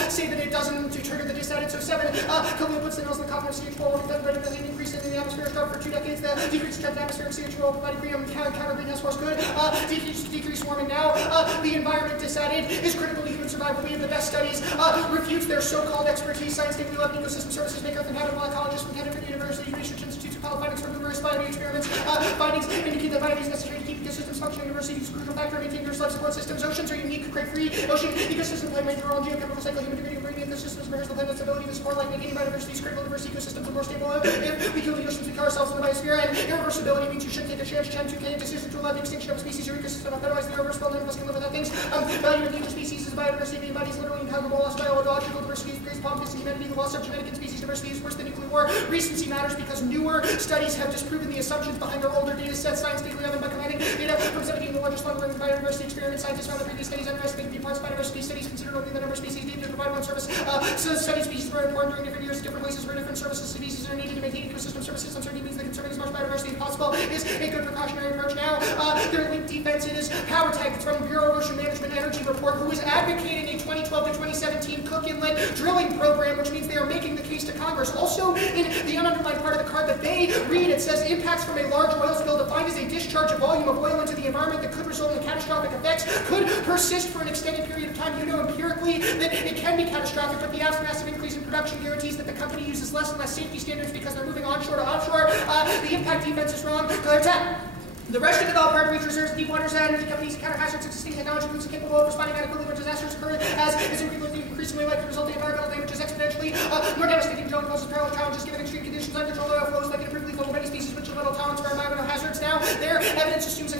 say that it doesn't trigger the disadded. So 7, Khalil puts the nose in the coffin of CH4 will prevent the methane increase in the atmosphere start for 2 decades. The decreased trend atmospheric CH4 will provide counter greenhouse force good. Decrease warming now. The environment disadded is critical to human survival. We have the best studies. Refutes their so-called expertise. Science Day, we love ecosystem services, make Earth inhabitable. Ecologists from Connecticut University Research Institute follow findings from numerous biology experiments. Findings indicate that biology is necessary to keep ecosystems functioning. Diversity is a crucial factor in maintaining Earth's life support systems. Oceans are unique, crate-free. Ocean ecosystems play a major role in geochemical cycle, human degrading marine ecosystems, mirrors the planet's ability to support life. Maintaining biodiversity is critical. Diverse ecosystems are more stable. If we kill the oceans, we kill ourselves in the biosphere. And irreversibility means you should take a chance. Chen 2K decision to allow the extinction of a species or ecosystem. Otherwise, the irreversible, none of us can live without things. Value of endangered species is biodiversity. The embodies literally incalculable. Lost biological diversity is greatest problem facing humanity. The loss of genetic and species diversity is worse than nuclear war. Recency matters because newer studies have disproven the assumptions behind their older data sets. Science Day, we have by combining data from 17 the largest long-running biodiversity experiment. Scientists found that previous studies underestimated the importance of biodiversity. Studies considered only the number of species needed to provide one service. So study species were important during different years, different places where different services. Species are needed to maintain ecosystem services. Uncertainty means that conserving as much biodiversity as possible is a good precautionary approach. Now, their link defense, it is power tag. It's from the Bureau of Ocean Management Energy Report, who is advocating a 2012 to 2017 Cook Inlet drilling program, which means they are making the case to Congress. Also, in the ununderlined part of the card that they read, it says impacts from a large oil spill defined as a discharge of volume of oil into the environment that could result in catastrophic effects, could persist for an extended period of time. You know empirically that it can be catastrophic, but the massive increase in production guarantees that the company uses less and less safety standards because they're moving onshore to offshore. The impact defense is wrong. Color 10. The Russian to develop hard to reach reserves, deep waters, energy companies, counter hazards, existing technology includes capable of responding adequately when disasters occur, as is increasingly likely resulting in environmental damages exponentially more devastating. Drilling poses parallel challenges given extreme conditions, uncontrolled oil flows like an improved lethal. Many species which will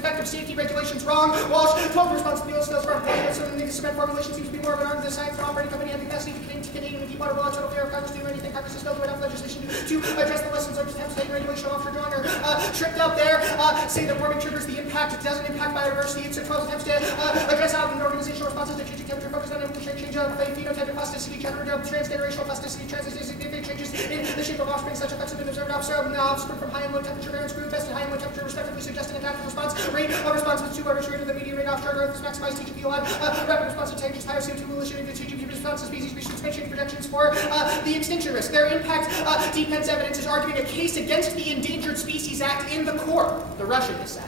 effective safety regulations wrong. Walsh, 12 responsibilities, skills for the cement formulation seems to be more of an arm than the science for operating company and the capacity to Canadian and deep water well outside of air. Congress doing anything Congress has failed to enough legislation to address the lessons of attempts taken regulation offshore drawing are stripped out there. Say that warming triggers the impact, it doesn't impact biodiversity. It's 12 attempts to address how the organizational responses to changing temperature focused on evolutionary change of phenotypic plasticity, transgenerational plasticity, significant changes in the shape of offspring. Such effects have been observed offspring from high and low temperature variants grew best at high and low temperature, respectively, suggesting adaptive response rate of response with 2 average rate of the median rate offshore growth is maximized TGP allowed rapid response to changes, higher CO2 emission, TGP response to species expansion projections for the extinction risk. Their impact depends evidence is arguing a case against the Endangered Species Act in the core, the Russian dissent.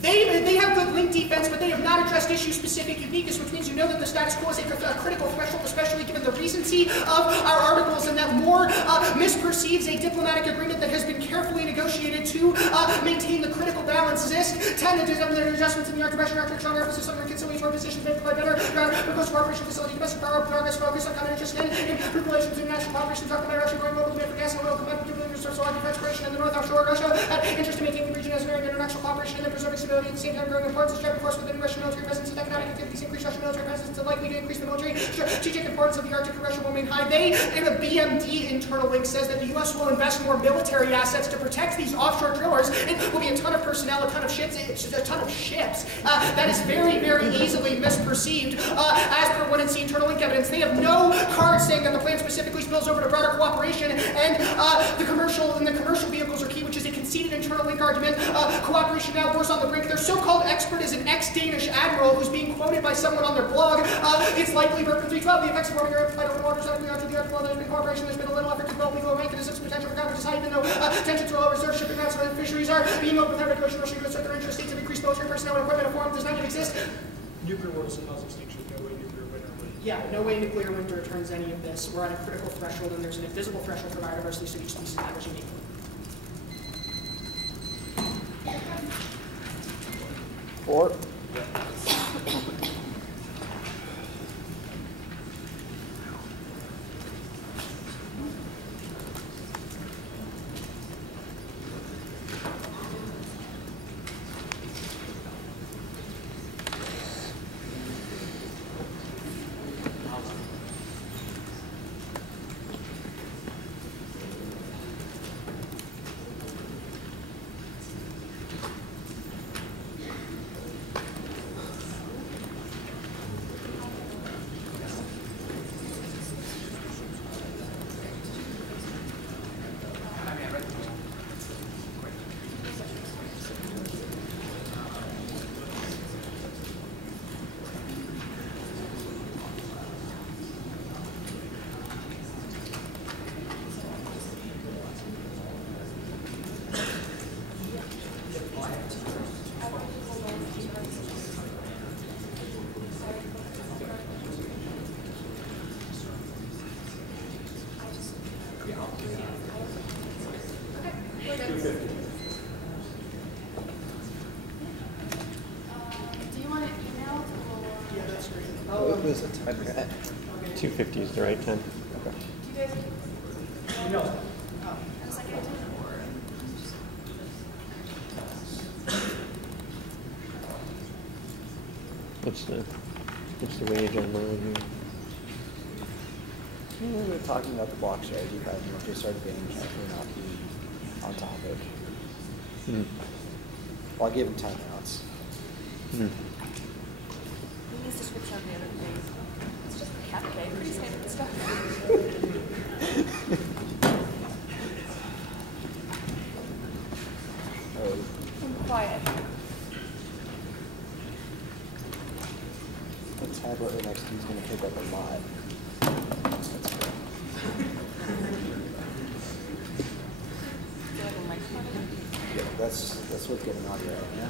They have good link defense, but they have not addressed issue-specific uniqueness, which means you know that the status quo is a critical threshold, especially given the recency of our articles, and that more misperceives a diplomatic agreement that has been carefully negotiated to maintain the critical balance. ZISC, 10 adjustments in the architecture, stronger emphasis on reconciliatory positions may provide better proposed cooperation facility, domestic power, progress, focus on common interest, and in relations to international cooperation, talking about Russia growing global demand for gas and oil, combined with resource oil exploration in the North Offshore Russia, had interest in maintaining the region as an area of international cooperation and then preserving stability. At the same time, growing importance is driving force within Russian military presence and economic activities. Increased Russian military presence is likely to increase the military strategic importance of the Arctic, and Russia will remain high. They, in a BMD internal link, says that the U.S. will invest more military assets to protect these offshore drillers. It will be a ton of personnel, a ton of ships. That is very, very easily misperceived as per what is the internal link evidence. They have no cards saying that the plan specifically spills over to broader cooperation, and the commercial vehicles are key, which is a conceded internal link argument. Cooperation now, wars on the brink. Their so-called expert is an ex-Danish admiral who's being quoted by someone on their blog. It's likely Berkeley 312, the effects of warming are amplified over waters out to the Arctic. While there's been cooperation, there's been a little effort to develop legal mechanisms, potential for conflict is high, even though tensions are low, reserve shipping routes and fisheries are being open without regulation. Russian U.S. their interest states have increased military personnel and equipment. A forum does not yet exist. Nuclear war doesn't cause extinction. No way nuclear winter would. Yeah, no way nuclear winter returns any of this. We're at a critical threshold, and there's an invisible threshold for biodiversity, so each species matters uniquely. Or What was the timer at? 2:50 is the right time. Okay. Do you guys? No. Oh, I was like, I didn't. What's the wage on mine we were talking about the block strategy, but we just started getting carefully not be on topic. here? Well, I gave him timeouts. He needs to switch on the other thing. It's just a cat day. Pretty standard stuff. I'm quiet. The tablet right next to you is going to take up a lot. That's cool. Yeah, that's what's getting audio right now.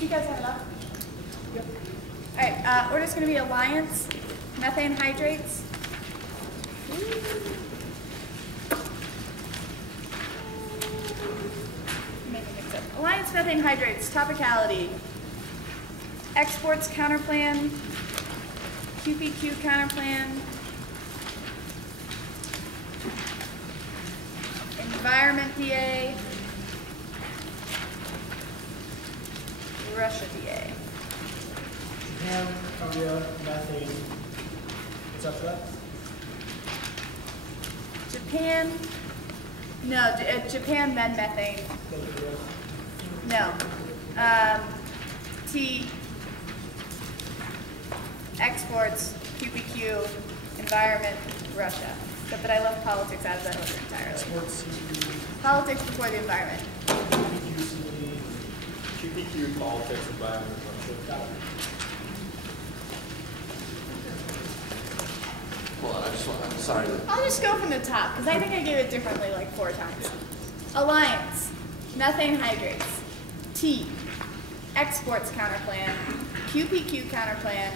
You guys have it up? Yep. All right, order's going to be Alliance, methane hydrates. Alliance methane hydrates, topicality. Exports counterplan, QPQ counterplan, environment DA, Russia DA. Japan, Korea, methane. What's up for that? Japan, no, Japan, then methane. No. T, exports, QPQ, environment, Russia. Except that I left politics out of that order entirely. Exports, Politics before the environment. QPQ, politics, environment, Russia. Hold on, I'm sorry. I'll just go from the top, because I think I gave it differently like 4 times. Alliance, methane hydrates, T, exports counterplan, QPQ counterplan,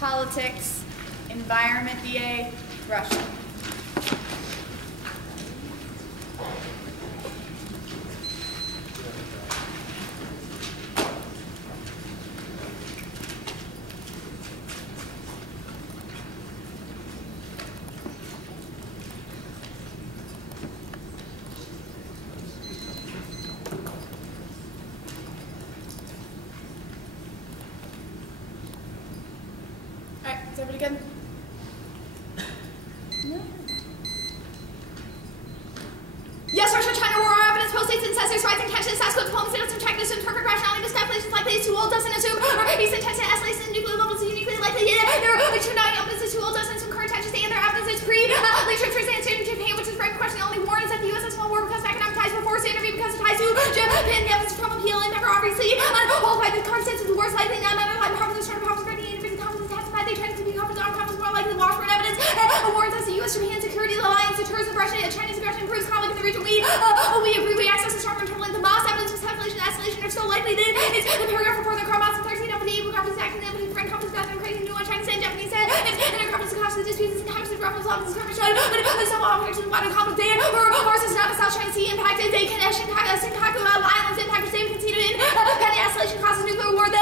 politics, environment DA, Russia. Is everybody good? No. Yes, Russia, China, war, evidence, post-states, incensors, rising tensions, Sasquatch, diplomacy, doesn't check this, assume perfect rationality, miscalculations like these, too old, doesn't assume, or peace and tension, escalation, nuclear levels, uniquely likely, there are 2 9 evidence, too old, doesn't assume current tensions, and their evidence is pre-later trace in Japan, which is very question. The only warning is that the U.S. has small war because of economic ties, but forced interview because of ties to Japan, the evidence from appeal, and never obviously, unqualified, the current sense of the worst likely, not unqualified, problems, strong problems, they try to be confident on confidence more likely than Washburn evidence. Warns us the U.S. Japan security alliance deters aggression. Chinese aggression improves conflict in the region. We agree. We access the stronger turbulent. The mass evidence of escalation and escalation are so likely that it's the paragraph for further carbons and 13 of the able confidence acting the friend confidence bathroom crazy new one Chinese and Japanese said and their confidence cost the disputes and times of reference levels skirmish but some operations about a conflict day or horses not the South China Sea impacted they connection Senkaku islands impact the same conceded in the escalation causes nuclear war the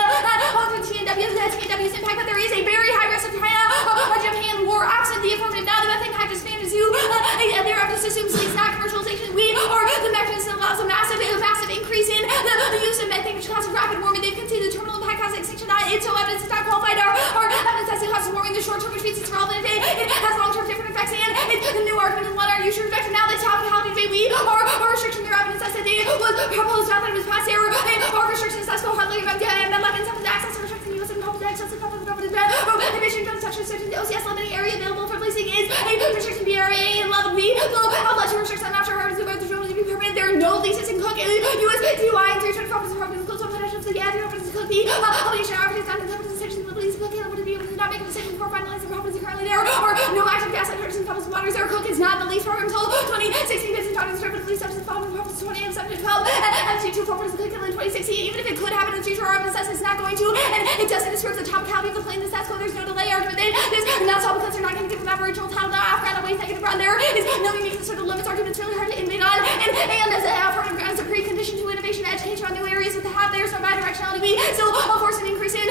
TNW's impact but there is a very high risk of Japan war absent the affirmative now the methane pact is fantasy their evidence assumes it's not commercialization we or the mechanism allows a massive increase in the use of methane which causes rapid warming they've conceded the terminal impact causes extinction it's so evidence is not qualified or evidence that it causes warming the short term which means it's relevant it has long term different effects and it's the new argument is what are you sure effective now the topic debate we or restriction their evidence as they was proposed not that it was passed error or restrictions that's so hardly about and then like access to restricting U.S. and public access to public emission from such restrictions the OCS limiting area available for placing is a restriction BRA and level B I'll let you restrict I'm not sure how to do about the drone to be permitted there are no leases in Cook U.S. DUI and 320 properties close up potential so yeah the properties Cook B obligation operations not in the sections of the police Cook would be able to not make a decision before finalizing the properties currently there or no active gas like and public waters there Cook is not the lease program until 2016 business talking to the police substance following properties 20 and 7 to 12 and 2 properties Cook in 2016 even if it could happen in the future our evidence says it's not going to and it doesn't disturb the topicality of the plane the stats there's no delay argument this and that's all because they're not going to get from Aboriginal town Afghan ways negative around there is no unique sort of limits arguments really hard to innovate on and as an affirmative ground as a precondition to innovation education on new areas with the have there's no bidirectionality we still force an increase in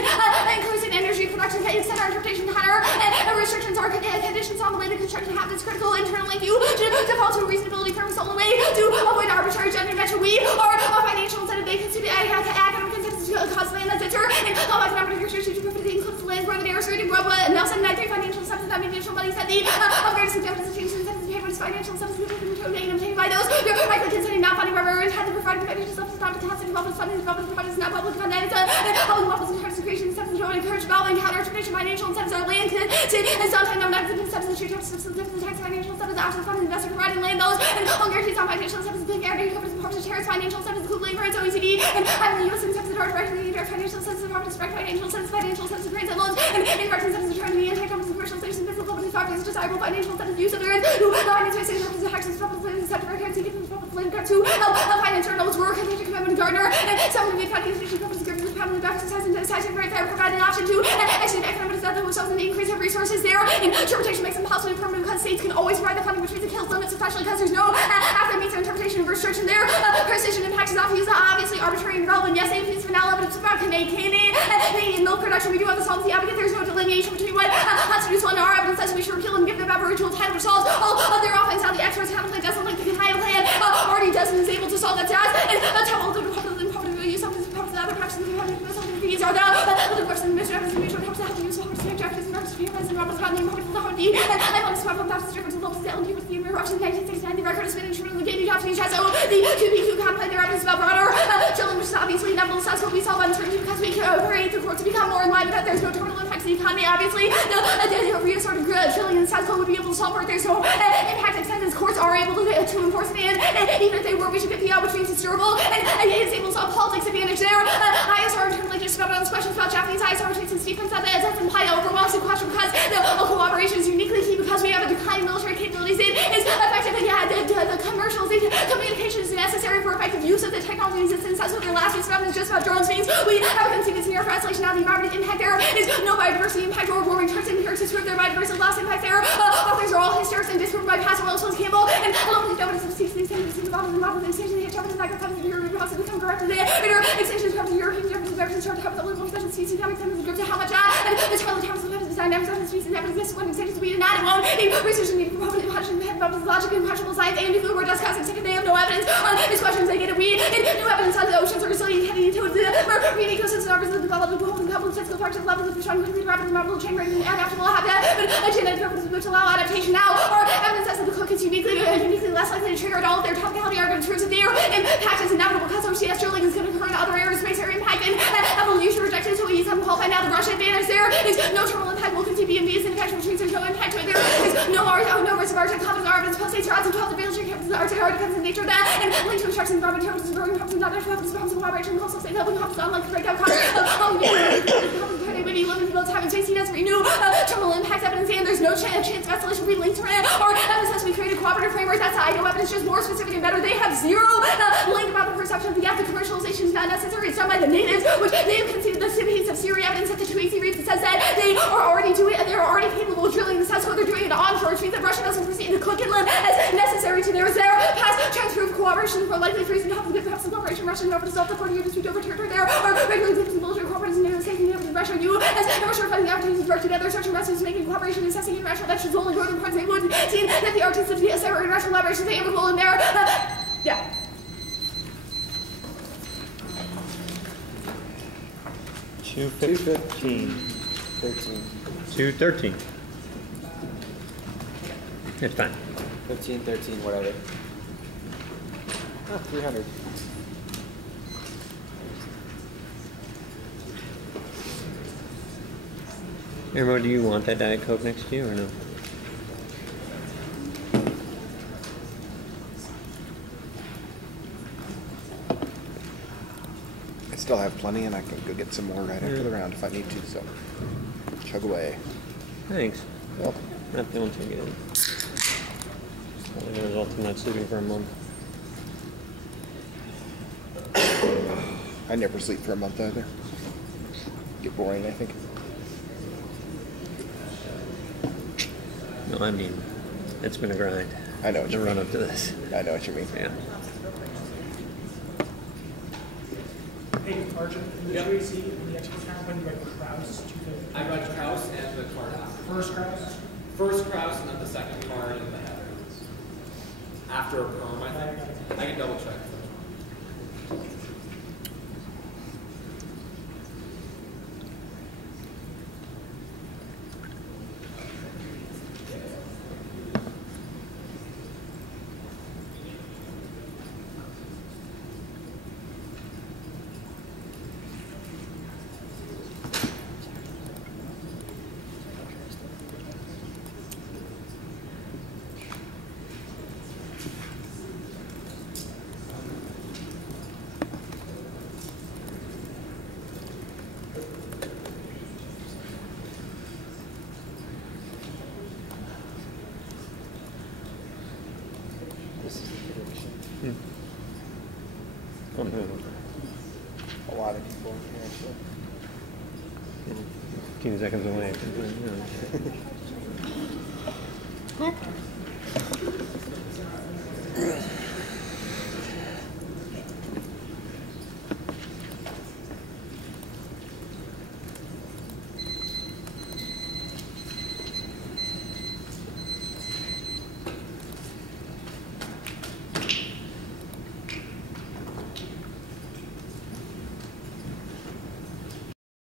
energy production extend our interpretation counter and restrictions are conditions on the way the construction happens critical internal link you to fall to a reasonability premise only way to avoid arbitrary judgment measure we are a financial incentive they consider academic incentives to cause land that's enter and all economic restrictions to profit includes land where the air street and Roba and Nelson 93 financial substance that mutual money said the upgrades and deficits changes and payments financial substance obtained by those who are likely considering not funding rubber and had to provide financial substance not to cost development funding development projects not public funded public levels and terms of creation substance to encourage development counter tradition financial incentives are land to and sometimes no negative substance to tax financial substance options funding investor providing land those and all guarantees on financial substance big guarantee covers the purpose of terrorist financial substance including grants OECD and having the U.S. incentives that are directly direct financial substance and property direct financial substance grants and loans and indirect incentives to turn to the anti-companies commercialization business companies properties desirable financial incentives use of their who finance basic companies and taxes public living sector currency public living to help financial notes work and commitment Gardner and some of the financial companies giving the family back to and deciding right there provide an option to actually economic development which results in the increase of resources there and interpretation makes them possibly permanent because states can always provide the funding which means it kills limits especially because there's no after meets their interpretation of restriction there precision impacts is often used obviously arbitrary and irrelevant yes they use for now evidence about Canadian candy, Canadian milk production. We do have the Psalms, the advocate. There's no delineation between what constitutes one. Our evidence says we should repeal and give them aboriginal title to solve all of their offense. How the experts haven't played doesn't like the Canadian plan already doesn't is able to solve that task. And that's how all the Republican probably use something to other practices of these are the course and mission of the mutual helps to help use the same Japanese and Robert Spearman and Robert about the important of the Hardy. And I want to swap on that's different to local and with the eruption in 1969. The record has been instrumental in the game. You have to use so the QBQ contemplate their evidence about broader children, which is obviously inevitable. That's what we saw uncertainty because we create the court to become more in line with that. There's no terminal impact to the economy. Obviously, the reassorted trillion in South Code would be able to solve for it. There's no impact extent as courts are able to enforce it. And even if they were, we should get the out, which means it's durable. And it's able to solve politics advantage there. ISR internally just about on these questions about Japanese ISR tweets and Stevens that it doesn't imply overwhelming question because the cooperation is uniquely key because we have a declining military capabilities. It is effective and yeah, the commercials, the communication is necessary for effective use of the technology existence. That's what their last piece about is just about drones means. We have a conceded scenario for isolation now. The environment impact there is no biodiversity impact or warming terms and empirics prove their biodiversity loss impact there. Authors are all hysterics and disproven by Pascal Wilson Campbell. And I don't believe evidence of these things in the bottom of the extension of the Japanese microphones of the European process become corrected. The extension of the European Japanese start to have the little special species dynamics and the group to how much and it's probably times of the dynamics of the species that exist when extensions we did not. It won't need research needed for probably the logic and questionable science and if the word does causing second they have no evidence on these questions they get a weed and new evidence on the oceans are resilient heading into the marine ecosystem are resilient developed and beholden coupled physical practice levels of strong complete rapid and rapid chain reaction and adaptable habitat but a genetic purpose which allow adaptation now or evidence says that the cook is uniquely less likely to trigger at all their topicality are going to truth of their impact is inevitable because OCS drilling is going to occur in other areas space area impact and evolution rejected so we use them qualified now the Russian advantage there is no terminal impact will continue to be in impact which means there's no impact to it there is no risk of Arctic conflicts are evidence plus states are odds and 12 the military captains are depends on the nature of that and linked to instruction environment terrorists growing problems and not natural weapons problems of cooperation and also state helping problems unlike the breakdown costs time and space he doesn't renew terminal impact evidence and there's no chance of escalation we linked to it or evidence has to be created a cooperative framework that's I know evidence just more specific and better they have zero link about the perception of the the commercialization is not necessary it's done by the natives which they have conceded the piece of Syria evidence that the 2AC reads that says that they are already doing it and they're already capable of drilling the South Code they're doing it onshore which means that Russia doesn't proceed to cook inland as necessary to their past transfer of cooperation for likely freezing help with perhaps some cooperation Russian over to self-supporting your dispute over territory there are regular groups of military cooperators in the same with Russia and you as never sure finding opportunities to work together searching rescues making cooperation and assessing international elections only growing in parts they would seeing that the artists of the SR international collaboration they amicable in there yeah 215. 213. It's fine. 15, 13, whatever. 300. Irmo, do you want that Diet Coke next to you or no? I still have plenty, and I can go get some more right after the round if I need to, so chug away. Thanks. Well, Not feeling too good. Probably the result of not sleeping for a month. I never sleep for a month either. Get boring, I think. No, I mean, it's been a grind. I know what you to mean. run up to this. I know what you mean. Yeah. Hey, Arjun, in the 2AC, in the expert count, when you write Kraus, I read Kraus and the card after. first Kraus? First Kraus and then the second card in the header. After a perm, I think. I can double check. A lot of people in here, actually. 15 seconds away. Huh?